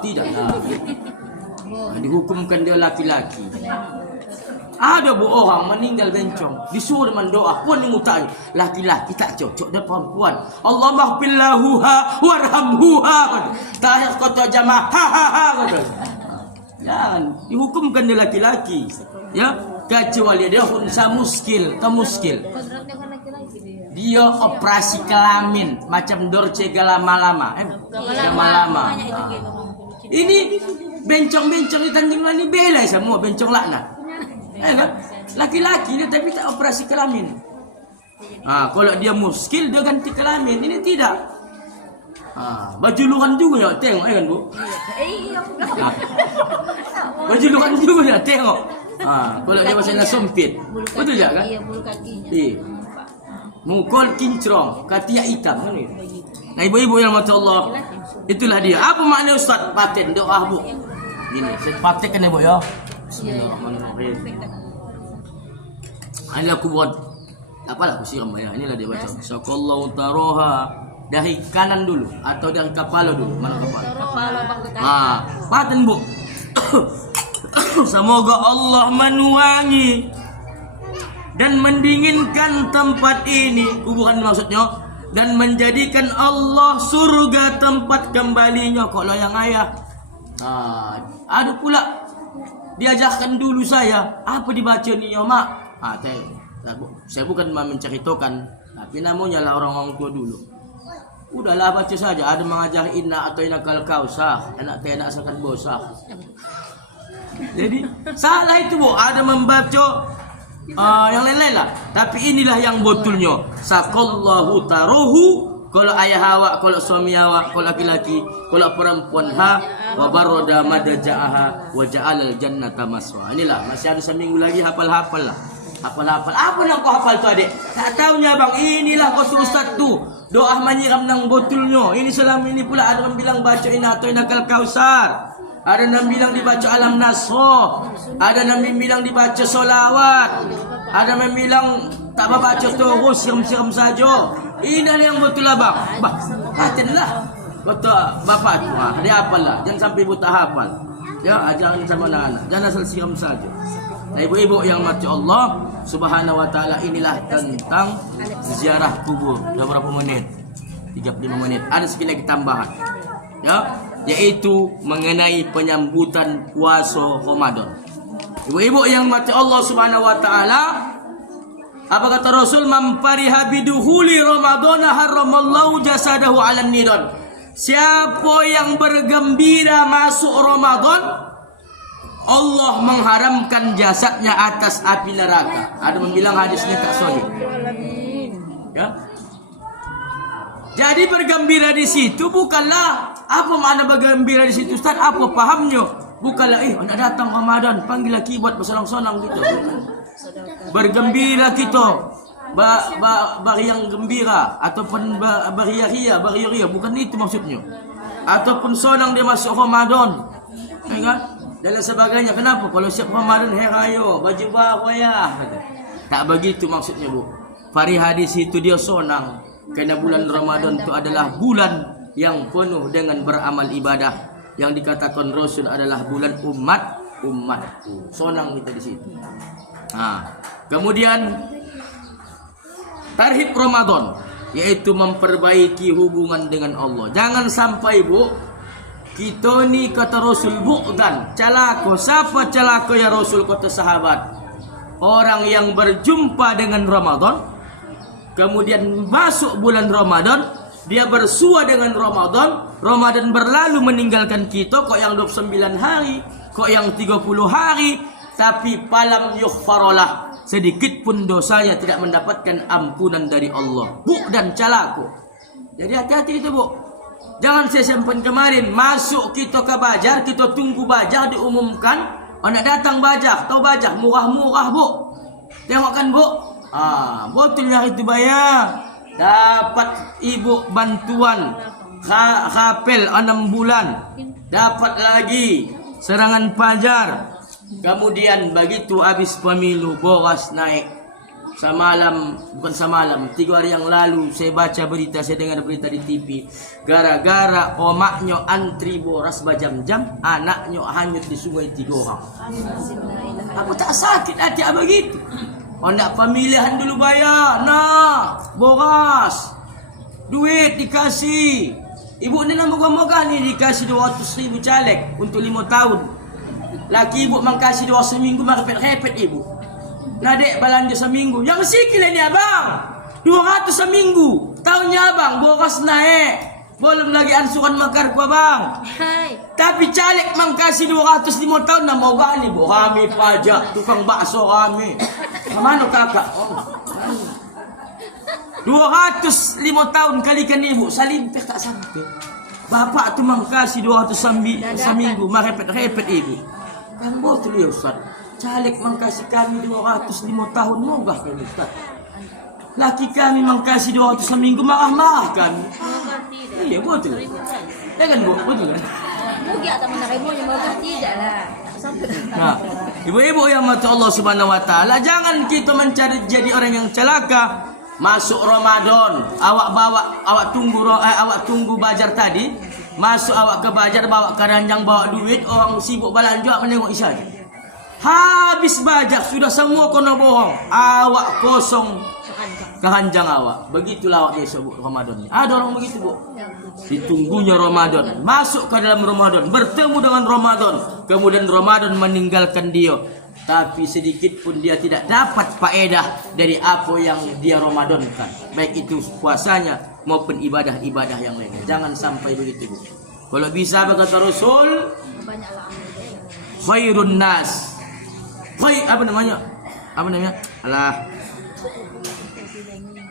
tidak. Dihukumkan dia laki-laki. Ada bu orang meninggal bencong, disuruh mendoa pun mengutari laki-laki tak cocok dengan perempuan. Allah maghfirlahuha warhamhuha. Tahir kota jamaah jangan dihukumkan dia laki-laki, ya, kecuali dia unsa muskil. Dia operasi kelamin macam Dorce lama-lama. Ini bencong-bencong di Tanjung Lani bela semua bencong laknat. Laki-laki dia tapi tak operasi kelamin. Kalau dia muskil dia ganti kelamin. Ini tidak. Baju luran juga ya, tengok kan Bu. Baju luran juga ya, tengok. Kalau dia macam sempit. Betul tak kan? Iya, bulu kakinya. Mukul kincrong, katiak hitam kan itu. Nah ibu-ibu yang mata Allah, itulah dia. Apa makna Ustaz paten doa Bu? Gini, saya praktekkan ya Bu ya. Bismillahirrahmanirrahim. Inilah aku buat apalah aku siram ya. Inilah dia baca. Sakallahu taraha dari kanan dulu atau dari kepala dulu. Mana kepala? Kepala bang. Paten Bu. Semoga Allah menuangi dan mendinginkan tempat ini, kuburan maksudnya, dan menjadikan Allah surga tempat kembalinya. Kok loyang ayah. Ada pula diajarkan dulu saya. Apa dibaca ni ya mak? Saya bukan menceritakan, tapi namanya lah orang-orang tua dulu. Udahlah baca saja. Ada mengajar inna atau inakal kausah, anak teh nak asalkan bosah. Jadi salah itu bu. Ada membaca yang lain-lain lah. Tapi inilah yang betulnya. Sakallahu taruhu. Kalau ayah awak, kalau suami awak, kalau laki-laki, kalau perempuan wa baroda madaja'aha wa ja'alal jannata maswa. Inilah masih ada seminggu lagi, hafal-hafal lah. Hafal-hafal. Apa yang kau hafal tu adik? Tak tahunya bang. Inilah kau ustaz tu. Doa menyiram nang botulnya. Ini selama ini pula ada yang bilang baca inna atau inakal kausar. Ada yang bilang dibaca alam nasroh. Ada yang bilang dibaca solawat. Ada yang bilang tak baca terus siram-siram saja. Ini yang betul lah bang. Bah, hatilah. Kata bapak tu, dia hafal lah. Jangan sampai buta hafal. Ya, ajaran sama anak-anak. Jangan asal siram saja. Nah, ibu-ibu yang mati Allah Subhanahu wa taala, inilah tentang ziarah kubur. Dah berapa menit? 35 menit. Ada sikit lagi tambahan. Ya, yaitu mengenai penyambutan puasa Ramadan. Ibu-ibu yang mati Allah Subhanahu wa taala, apa kata Rasul? Mampariha biduhuli Ramadana haramallahu jasadahu 'alan niran. Siapa yang bergembira masuk Ramadan, Allah mengharamkan jasadnya atas api neraka. Ada yang bilang hadisnya tak sahih. Ya. Jadi bergembira di situ bukanlah apa makna bergembira di situ Ustaz? Apa pahamnya? Bukanlah nak datang Ramadan panggillah keyboard bersenang-senang gitu. Bergembira kita. Bari yang gembira ataupun beria-ria, bukan itu maksudnya. Ataupun senang dia masuk Ramadan. Ya kan? Dan sebagainya. Kenapa? Kalau siap Ramadan hari raya, baju baru ya. Tak begitu maksudnya bu. Fari hadis itu dia sonang. Kerana bulan Ramadan itu adalah bulan yang penuh dengan beramal ibadah. Yang dikatakan Rasul adalah bulan umatku. Sonang kita di situ. Kemudian tarhib Ramadan, yaitu memperbaiki hubungan dengan Allah. Jangan sampai bu, kita ni kata Rasul bu'dan, celaka. Siapa celaka ya Rasul? Kata sahabat, orang yang berjumpa dengan Ramadan, kemudian masuk bulan Ramadan, dia bersua dengan Ramadan, Ramadan berlalu meninggalkan kita, kok yang 29 hari, kok yang 30 hari, tapi palam yughfarolah, sedikit pun dosanya tidak mendapatkan ampunan dari Allah. Bu'dan, celaka. Jadi hati-hati itu bu. Jangan saya simpan kemarin. Masuk kita ke bajar, kita tunggu bajar diumumkan. Nak datang bajar, tahu bajar murah-murah bu. Tengokkan bu. Betul yang itu bayar. Dapat ibu bantuan Khapel 6 bulan. Dapat lagi serangan pajar. Kemudian begitu habis pemilu, boras naik. Bukan semalam, 3 hari yang lalu saya baca berita, saya dengar berita di TV. Gara-gara omaknya antri boras berjam-jam, anaknya hanyut di sungai 3 orang. Aku tak sakit hati begitu. Nak pemilihan dulu bayar. Nah, boras. Duit dikasih. Ibu ni nak moga-moga ni dikasih 200,000 caleg untuk 5 tahun. Laki ibu mengkasih 2 seminggu, merepet-repet ibu. Nadek belanja seminggu. Yang sikit ni abang. 200 seminggu. Tahunnya abang boras naik. Belum lagi ansuran makar ku abang. Tapi caleg mengkasih 205 tahun nak mau gani bu. Kami pajak tukang bakso kami. Mana kakak? 205 tahun kalikan ibu. Salimpir tak sampai. Bapak tu mengkasih 200 seminggu. Merepet-repet ibu. Kan betul ya Ustaz. Caleg mengkasih kami 205 tahun, mogah kami Ustaz. Laki kami mengkasih 200 seminggu, marah-marah kami. Iya betul. Ya kan bu, betul kan? Mugi atau menerimanya mogah tidak lah. Nah, ibu-ibu yang mati Allah Subhanahu wa taala, jangan kita mencari jadi orang yang celaka. Masuk Ramadan, awak tunggu bajar tadi. Masuk awak ke bajar, bawa keranjang, bawa duit, orang sibuk belanja menengok isya. Habis bajar sudah semua kena bohong. Awak kosong keranjang awak. Begitulah awak besok Bu Ramadan. Ada orang begitu Bu. Ditunggunya Ramadan, masuk ke dalam Ramadan, bertemu dengan Ramadan, kemudian Ramadan meninggalkan dia. Tapi sedikit pun dia tidak dapat faedah dari apa yang dia Ramadankan, baik itu puasanya maupun ibadah-ibadah yang lain. Jangan sampai begitu Bu. Kalau bisa berkata Rasul, Banyaklah amal. khairun nas. Apa namanya? Alah.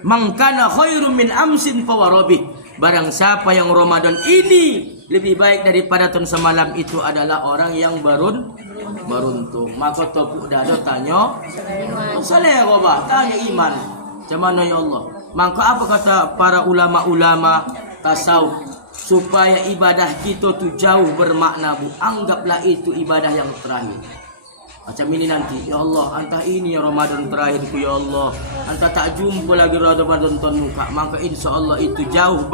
Man kana khairum min amsin fawarabih. Barang siapa yang Ramadan ini lebih baik daripada tahun semalam, itu adalah orang yang beruntung. Maka topuk dado tanya, saleh robah, tanya iman. Macam mana ya Allah? Maka apa kata para ulama-ulama tasawuf? Supaya ibadah kita tu jauh bermakna Bu, anggaplah itu ibadah yang terakhir. Macam ini nanti, ya Allah, entah ini ya Ramadan terakhirku ya Allah, entah tak jumpa lagi Ramadan tahun muka, maka insya Allah itu jauh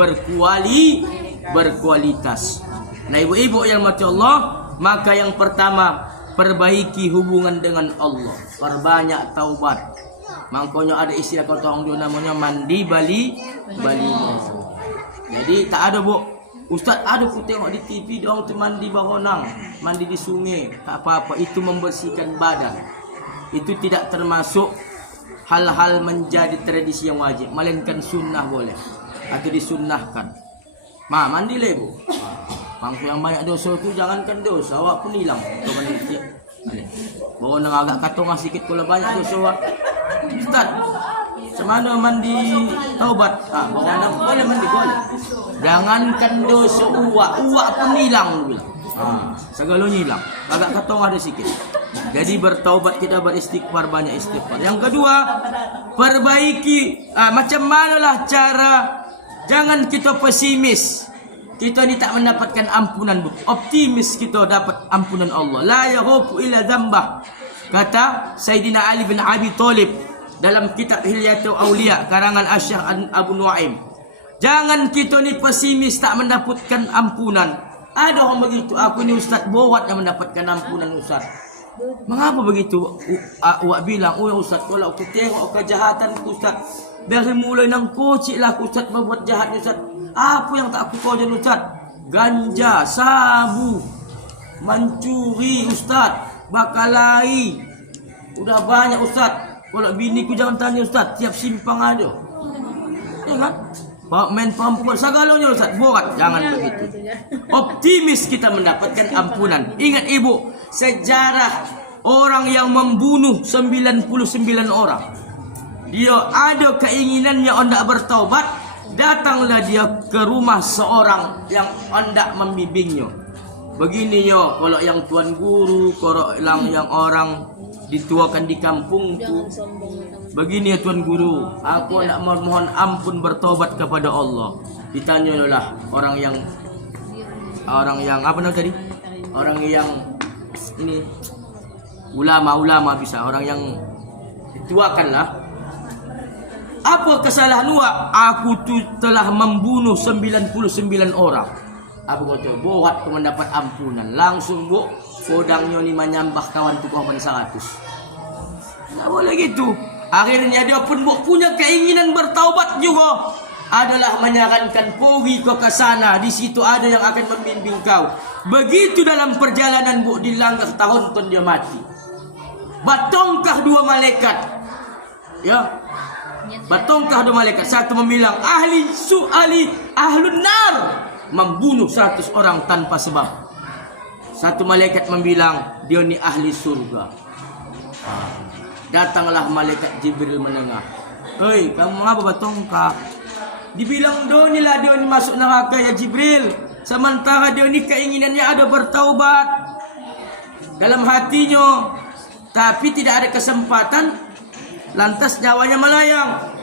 berkualitas. Nah ibu-ibu yang mati Allah, maka yang pertama, perbaiki hubungan dengan Allah, perbanyak taubat. Makanya ada istilah kata orang dia namanya mandi bali. Jadi tak ada Bu, Ustaz ada aku tengok di TV dia orang tu mandi baronang, mandi di sungai, tak apa-apa, itu membersihkan badan. Itu tidak termasuk hal-hal menjadi tradisi yang wajib, melainkan sunnah boleh atau disunnahkan. Mandi le Bu. Bangku yang banyak dosa tu jangankan dosa, awak pun hilang. Coba ni. Baronang agak katong sikit kalau banyak dosa awak. Ustaz, semana mandi taubat? Baronang boleh mandi boleh. Jangankan dosa uak pun hilang bilang. Segalanya hilang. Agak katong ada sikit. Jadi bertaubat, kita beristighfar, banyak istighfar. Yang kedua, perbaiki macam manalah cara, jangan kita pesimis. Kita ni tak mendapatkan ampunan Bu. Optimis kita dapat ampunan Allah. La yaghfu illa dzambah. Kata Sayyidina Ali bin Abi Thalib dalam kitab Hilyatul Auliya karangan Asy-Syaikh Abu Nuaim. Jangan kita ni pesimis tak mendapatkan ampunan. Ada orang begitu, aku ni ustaz buat yang mendapatkan ampunan ustaz. Mengapa begitu? Awak bilang, oh ustaz, kalau aku tengok kejahatan ustaz, dari mulai nang kocik lah ustaz berbuat jahat ustaz. Apa yang tak aku kau ustaz? Ganja, sabu, mencuri ustaz, bakalai. Udah banyak ustaz. Kalau bini ku jangan tanya ustaz, tiap simpang ada. Ya kan? Main perempuan segalanya ustaz, buat jangan begitu. Optimis kita mendapatkan ampunan. Ingat ibu, sejarah orang yang membunuh 99 orang. Dia ada keinginannya hendak bertaubat, datanglah dia ke rumah seorang yang hendak membimbingnya. Begini yo, kalau yang tuan guru, kalau yang orang dituakan di kampungku. Begini ya tuan guru, aku nak mohon ampun bertobat kepada Allah. Ditanyalah orang yang apa nama tadi? Orang yang ini ulama bisa, orang yang dituakanlah. Apa kesalahan awak? Aku tu telah membunuh 99 orang. Aku kata, buat aku mendapat ampunan. Langsung Bu, kodangnya ni menyambah kawan tu kawan 100. Tak boleh gitu. Akhirnya dia pun punya keinginan bertaubat juga. Adalah menyarankan pergi ke sana. Di situ ada yang akan membimbing kau. Begitu dalam perjalanan Bu, dilanggar tahun dia mati. Batongkah dua malaikat. Ya. Batongkah dua malaikat. Satu membilang ahlun nar, membunuh 100 orang tanpa sebab. Satu malaikat membilang dia ni ahli surga. Datanglah malaikat Jibril menengah. Hei, kamu mengapa batongkah? Dibilang dia ni masuk neraka ya Jibril. Sementara dia ni keinginannya ada bertaubat dalam hatinya, tapi tidak ada kesempatan. Lantas nyawanya melayang.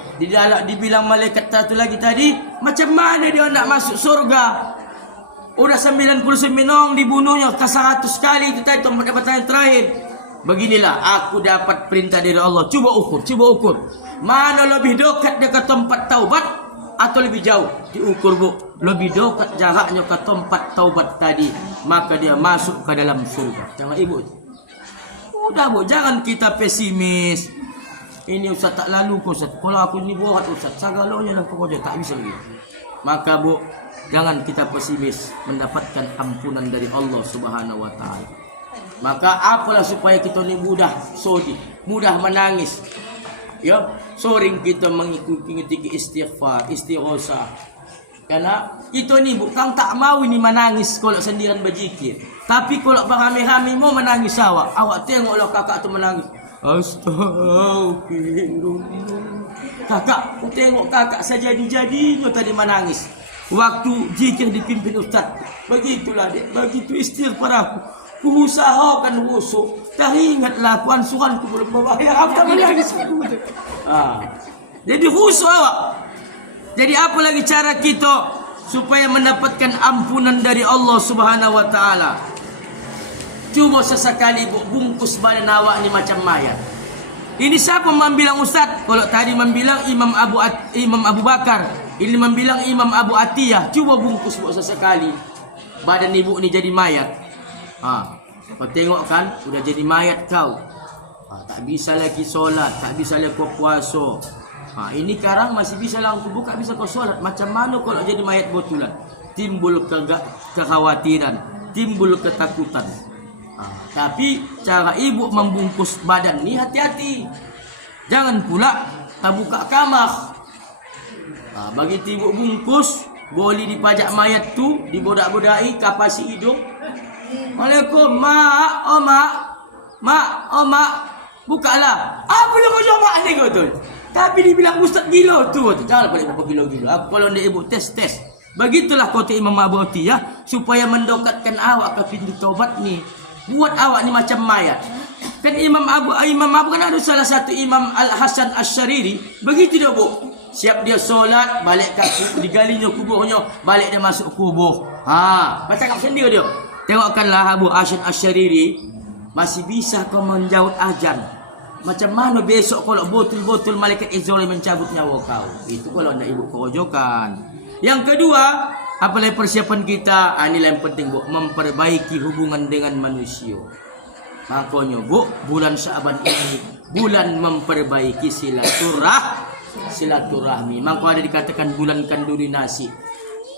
Dibilang malaikat satu lagi tadi, macam mana dia nak masuk surga? Udah 99 orang dibunuhnya, ke 100 kali itu tadi tempat yang terakhir. Beginilah aku dapat perintah dari Allah. Cuba ukur. Mana lebih dekat dia ke tempat taubat atau lebih jauh? Diukur Bu. Lebih dekat jaraknya ke tempat taubat tadi, maka dia masuk ke dalam surga. Jangan ibu. Udah Bu, jangan kita pesimis. Ini Ustaz tak lalu kau Ustaz. Kalau aku ni buat Ustaz, segalanya lah pokoknya tak bisa lagi. Maka Bu, jangan kita pesimis mendapatkan ampunan dari Allah Subhanahu wa taala. Maka apalah supaya kita ni mudah sodi, mudah menangis. Ya, sering kita mengikuti istighfar, istighosah. Karena kita ni bukan tak mau ini menangis kalau sendirian berzikir. Tapi kalau beramai-ramai mau menangis awak tengoklah kakak tu menangis. Astagfirullah. Kakak, aku tengok kakak sejadi-jadinya tadi menangis. Waktu zikir dipimpin Ustaz. Begitulah dia, begitu istighfar aku. Ku usahakan wusuk. Teringatlah aku ansuranku belum membayar. Apa menangis aku? Jadi khusyuk awak. Jadi apa lagi cara kita supaya mendapatkan ampunan dari Allah Subhanahu wa taala? Cuba sesekali bungkus badan awak ni macam mayat. Ini siapa membilang Ustaz? Kalau tadi membilang Imam Abu Bakar, ini membilang Imam Abu Atiyah. Cuba bungkus buat sesekali badan ibu ni jadi mayat. Kau tengok kan, sudah jadi mayat kau. Tak bisa lagi solat, tak bisa lagi kau puasa. Ini sekarang masih bisa lah kau buka, bisa kau solat. Macam mana kalau jadi mayat betulan? Timbul kekhawatiran, timbul ketakutan. Tapi cara ibu membungkus badan ni hati-hati. Jangan pula tak buka kamar. Bagi ibu bungkus, boleh dipajak mayat tu, dibodak-bodai, kapasi hidung. Waalaikumsalam, mak, oh mak, mak, oh mak, bukalah. Apa yang kau mak ni kau tu? Tapi dibilang ustaz gila tu. Jangan balik apa gila-gila. Kalau dia ibu tes. Begitulah kata Imam Abu Atiyah supaya mendekatkan awak ke pintu taubat ni. Buat awak ni macam mayat. Kan Imam Abu kan ada salah satu Imam Al-Hasan Asy-Syariri. Begitu dia Bu. Siap dia solat, balik kat digalinya kuburnya, balik dia masuk kubur. Macam kat sendiri dia. Tengokkanlah Abu Hasan Asy-Syariri masih bisa kau menjawab azan. Macam mana besok kalau betul-betul malaikat Israel mencabut nyawa kau? Itu kalau anda ibu kerojokan. Yang kedua, apalagi persiapan kita, inilah yang penting Bu, memperbaiki hubungan dengan manusia. Makanya Bu, bulan Syaban ini bulan memperbaiki silaturahmi. Maka ada dikatakan bulan kanduri nasi,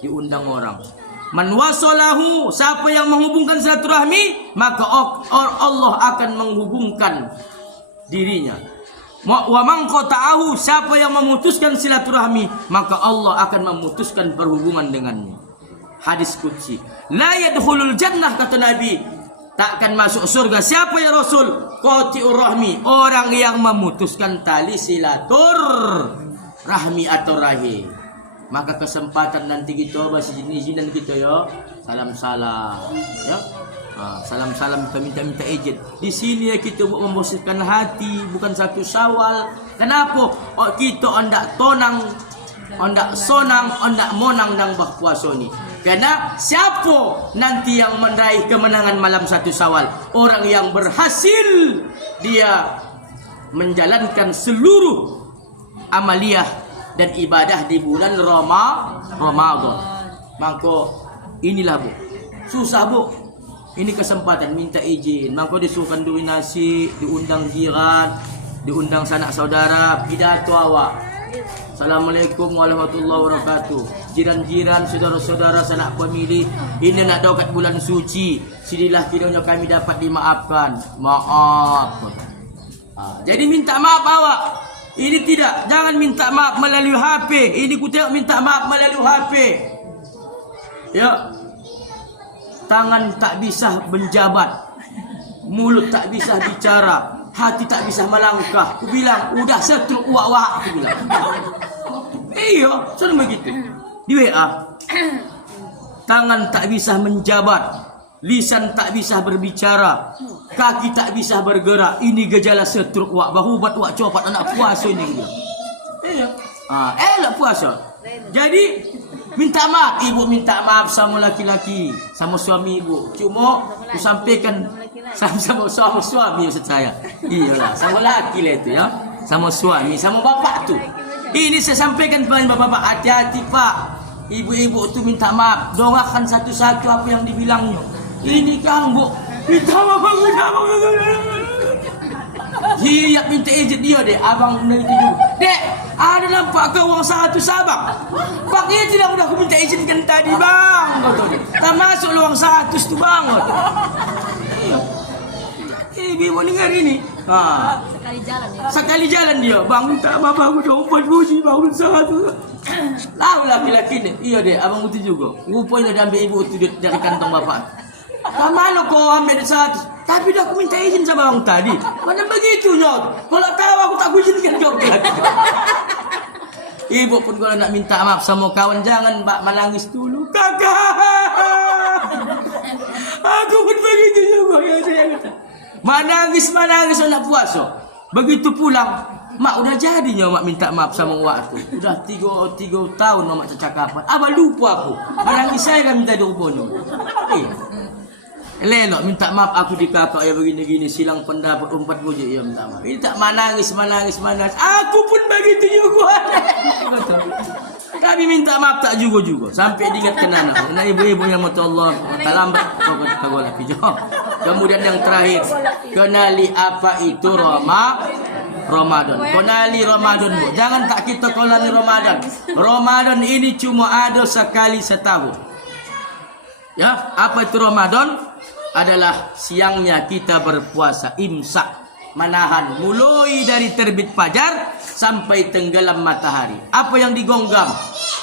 diundang orang. Man wasalahu, siapa yang menghubungkan silaturahmi, maka Allah akan menghubungkan dirinya. Wa man qata'ahu, siapa yang memutuskan silaturahmi, maka Allah akan memutuskan perhubungan dengannya. Hadis qudsi. La yadkhulul jannah, kata Nabi, takkan masuk surga siapa ya Rasul? Qati'ur rahmi, orang yang memutuskan tali silaturahmi atau rahim. Maka kesempatan nanti kita bahasa izin kita ya. Salam-salam ya. Salam-salam kita minta izin. Di sini ya kita buat membersihkan hati, bukan satu Syawal. Kenapa? Kita hendak tonang, hendak sonang, hendak monang dan berpuasa ni. Karena siapa nanti yang meraih kemenangan malam satu Syawal? Orang yang berhasil dia menjalankan seluruh amaliyah dan ibadah di bulan Ramadan. Maka inilah Bu. Susah Bu. Ini kesempatan minta izin. Maka disuruhkan duri nasi, diundang jiran, diundang sanak saudara, pidato awak. Assalamualaikum warahmatullahi wabarakatuh. Jiran-jiran, saudara-saudara, sanak pemilih, ini nak dekat bulan suci. Sinilah kiranya kami dapat dimaafkan. Maaf. Jadi minta maaf awak. Ini tidak, jangan minta maaf melalui HP. Ini ku tengok minta maaf melalui HP. Ya. Tangan tak bisa menjabat, mulut tak bisa bicara, hati tak bisa melangkah. Ku bilang, udah setruk wak-wak, aku bilang. Iya, selalu begitu. Di WA. Tangan tak bisa menjabat, lisan tak bisa berbicara, kaki tak bisa bergerak. Ini gejala setruk wak. Baru buat wak copat anak puasa ini. Iya. Elok puasa. Jadi minta maaf, ibu minta maaf sama laki-laki, sama suami ibu. Cuma aku sampaikan sama suami maksud saya. Iyalah, sama laki lah itu ya. Sama suami, sama bapak tu. Ini saya sampaikan kepada bapak-bapak, hati-hati Pak. Ibu-ibu tu minta maaf, doakan satu-satu apa yang dibilangnya. Ini Kang Bu, minta maaf. Hiap minta izin dia dek. Abang benda itu juga. Dek, ada nampak ke uang 100 abang? Pak itu dah udah aku minta izinkan tadi bang. Kata dia. Tak masuk uang 100 tu bang. Ibu dengar ini. Sekali jalan ya. Sekali jalan dia. Bang minta maaf aku dah 4 buji bang udah 100. Tahu laki-laki ni. Iya dek, abang itu juga. Rupanya dia ambil ibu itu dari kantong bapak. Tak malu kau ambil 100. Tapi dah aku minta izin sama abang tadi. Mana begitu nyot? Kalau tahu aku tak izinkan kau lagi. Ibu pun kalau nak minta maaf sama kawan jangan mbak menangis dulu. Kakak. Aku pun begitu juga ya saya kata. Menangis nak puasa. Begitu pulang, mak udah jadinya mak minta maaf sama wak tu. Udah 3 tahun mak cakapan. Abang lupa aku. Menangis saya kan minta diubah. Lelok minta maaf aku di kakak ya begini-gini silang pendapat 4 bujuk ya minta maaf. Ini tak menangis. Aku pun begitu juga. Kami minta maaf tak juga sampai diingatkan anak. Nah ibu-ibu yang mata Allah tak lambat kau kata gol api jawab. Kemudian yang terakhir, kenali apa itu Ramadan. Kenali Ramadan bu. Jangan tak kita kenali Ramadan. Ramadan ini cuma ada sekali setahun. Ya, apa itu Ramadan? Adalah siangnya kita berpuasa imsak, menahan mulai dari terbit fajar sampai tenggelam matahari. Apa yang digonggam?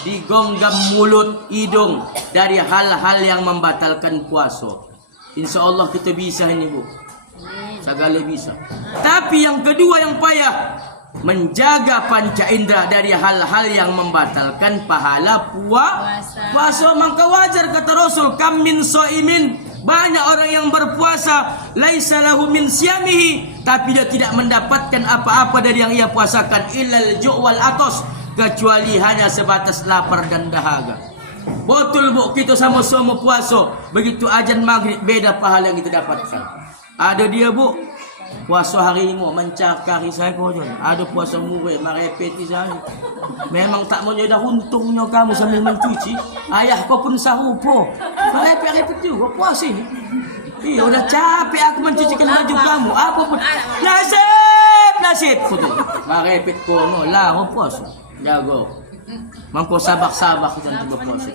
Digonggam mulut, hidung dari hal-hal yang membatalkan puasa. Insya Allah kita bisa ini bu, segala bisa. Tapi yang kedua yang payah, menjaga panca indera dari hal-hal yang membatalkan pahala puasa. Maka wajar kata Rasul, kam min so'imin, banyak orang yang berpuasa laisa lahu min siyamihi, tapi dia tidak mendapatkan apa-apa dari yang ia puasakan illal ju' wal atos, kecuali hanya sebatas lapar dan dahaga. Betul bu, kita sama-sama puasa, begitu azan maghrib beda pahala yang kita dapatkan. Ada dia bu puasa hari ini mencakari saya kau je. Ada puasa murid merepeti saya. Memang tak mau dah untungnya kamu sambil mencuci. Ayah kau pun sahupo. Merepet juga puasa ini. Iya udah capek aku mencucikan baju kamu. Apa pun nasib. Merepet kau lah kau puasa. Jago. Mangko sabak-sabak dan tiba puasa.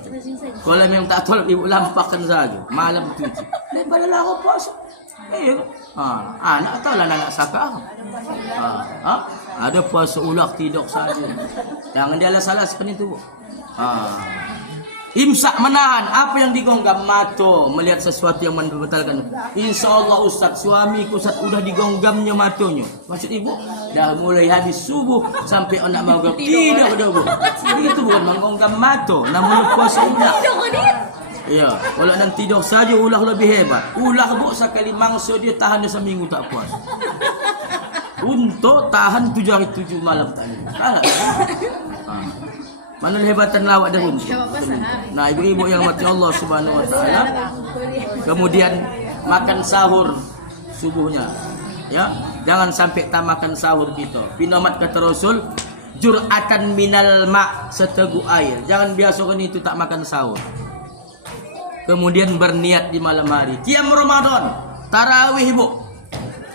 Kalau memang tak tolong ibu lampahkan saja. Malam cuci. Daripada lah kau puasa. Iya. Anak tahu lah anak saka. Ada puasa ulak tidur saja. Jangan dia salah seperti itu. Imsak menahan apa yang digonggam mata melihat sesuatu yang membatalkan. Insya Allah Ustaz, suamiku Ustaz udah digonggamnya matanya. Maksud ibu dah mulai habis subuh sampai anak maghrib tidak ada bu. Itu bukan menggonggam mata, namun puasa ulah. Iya, kalau dan tidur saja ulah lebih hebat. Ulah bu sekali mangsa dia tahan dia seminggu tak puas. Untuk tahan 7 hari 7 malam tadi. Kalah. Mana hebatan lawak dahulu. Nah, ibu-ibu yang mati Allah Subhanahu wa taala. Kemudian makan sahur subuhnya. Ya, jangan sampai tak makan sahur kita. Pinomat kata Rasul, jur'atan minal ma', seteguk air. Jangan biasakan itu tak makan sahur. Kemudian berniat di malam hari. Qiyam Ramadan, tarawih ibu.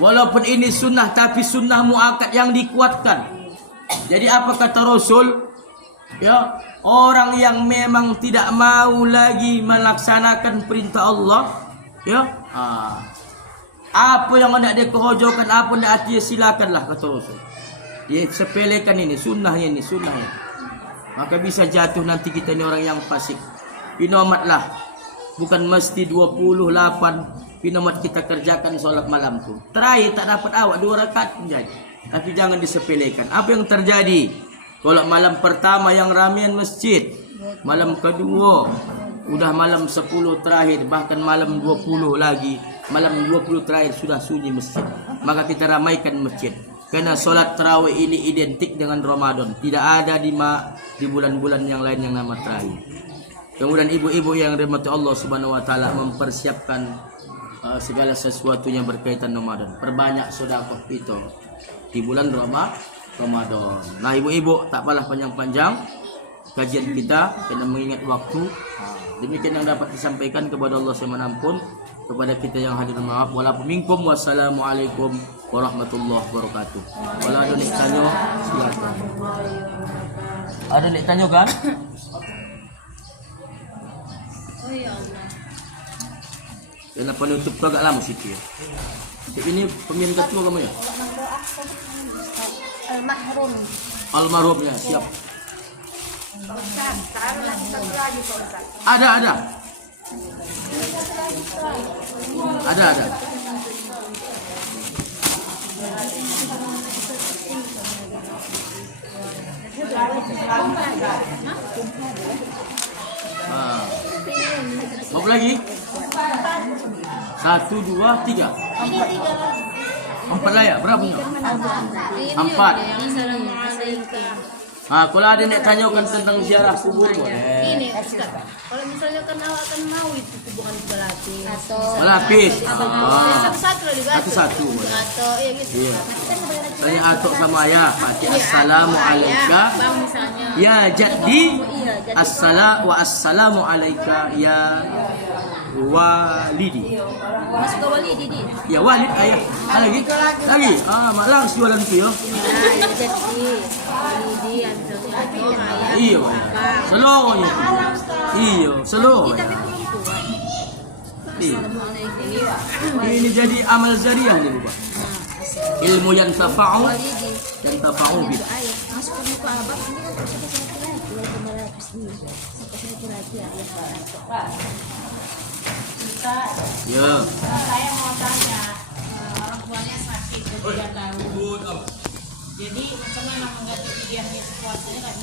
Walaupun ini sunnah tapi sunnah muakkad yang dikuatkan. Jadi apa kata Rasul? Ya, orang yang memang tidak mau lagi melaksanakan perintah Allah, ya, apa yang hendak dia kerojokan, apa hendak dia silakanlah kata Rasul. Dia sepelekan ini sunnahnya. Maka bisa jatuh nanti kita ni orang yang fasik. Pinomatlah, bukan mesti 28 pinomat kita kerjakan solat malam tu. Terakhir tak dapat awak 2 rakaat pun jadi. Tapi jangan disepelekan. Apa yang terjadi? Kalau malam pertama yang ramian masjid, malam kedua udah malam 10 terakhir, bahkan malam 20 lagi, malam 20 terakhir sudah sunyi masjid. Maka kita ramaikan masjid. Karena solat tarawih ini identik dengan Ramadan. Tidak ada di bulan-bulan yang lain yang nama terakhir. Kemudian ibu-ibu yang dirahmati Allah Subhanahu wa taala mempersiapkan segala sesuatunya berkaitan Ramadan. Perbanyak sedekah itu di bulan Ramadan. Nah ibu-ibu tak apalah panjang-panjang kajian kita kena mengingat waktu. Demikian yang dapat disampaikan kepada Allah Subhanahu wa taala, kepada kita yang hadir maaf walaupun minkum. Wassalamualaikum warahmatullahi wabarakatuh. Kalau ada nak tanya, silakan. Ada nak tanya kan? Oh ya Allah. Dan penutup tu agak lama sikit. Ini pemimpin ketua kamu ya? Al-mahrum. Almarhum ya, siap. Ada. Ada. Berapa lagi? 1, 2, 3. 4 lah ya? Berapa punya? 4. Kalau ada nak tanyakan tentang ziarah kubur boleh. Ini Ustaz. Kalau misalnya kan awak akan mau itu kuburan berlapis atau Melapis. satu-satu lah juga. Satu-satu boleh. Atau ya gitu. Iya. Saya atuk sama ayah. Pati assalamualaikum. Bang misalnya. Ya jaddi. Iya, jadi Assalamu alaika ya walidi. masuk ke wali Didi. Ya walid ayah. Lagi. Malang jualan tu ya. Nah, ya jadi Didi atau ayah. Iya. Seluruhnya. Iya, seluruh. Tapi belum kuat. Iya. Assalamualaikum. Ini jadi amal jariah nih, Bapak. Ilmu yang tafa'u Walidi. dan tafa'u bi. Ayah masuk ke muka abang ini kan sampai satu lagi lagi melapis nih. Sampai satu lagi ya. Ya. Saya mau tanya, orang tuanya sakit 3 tahun. Jadi macam mana mengganti fidyahnya sepuasnya nggak bisa.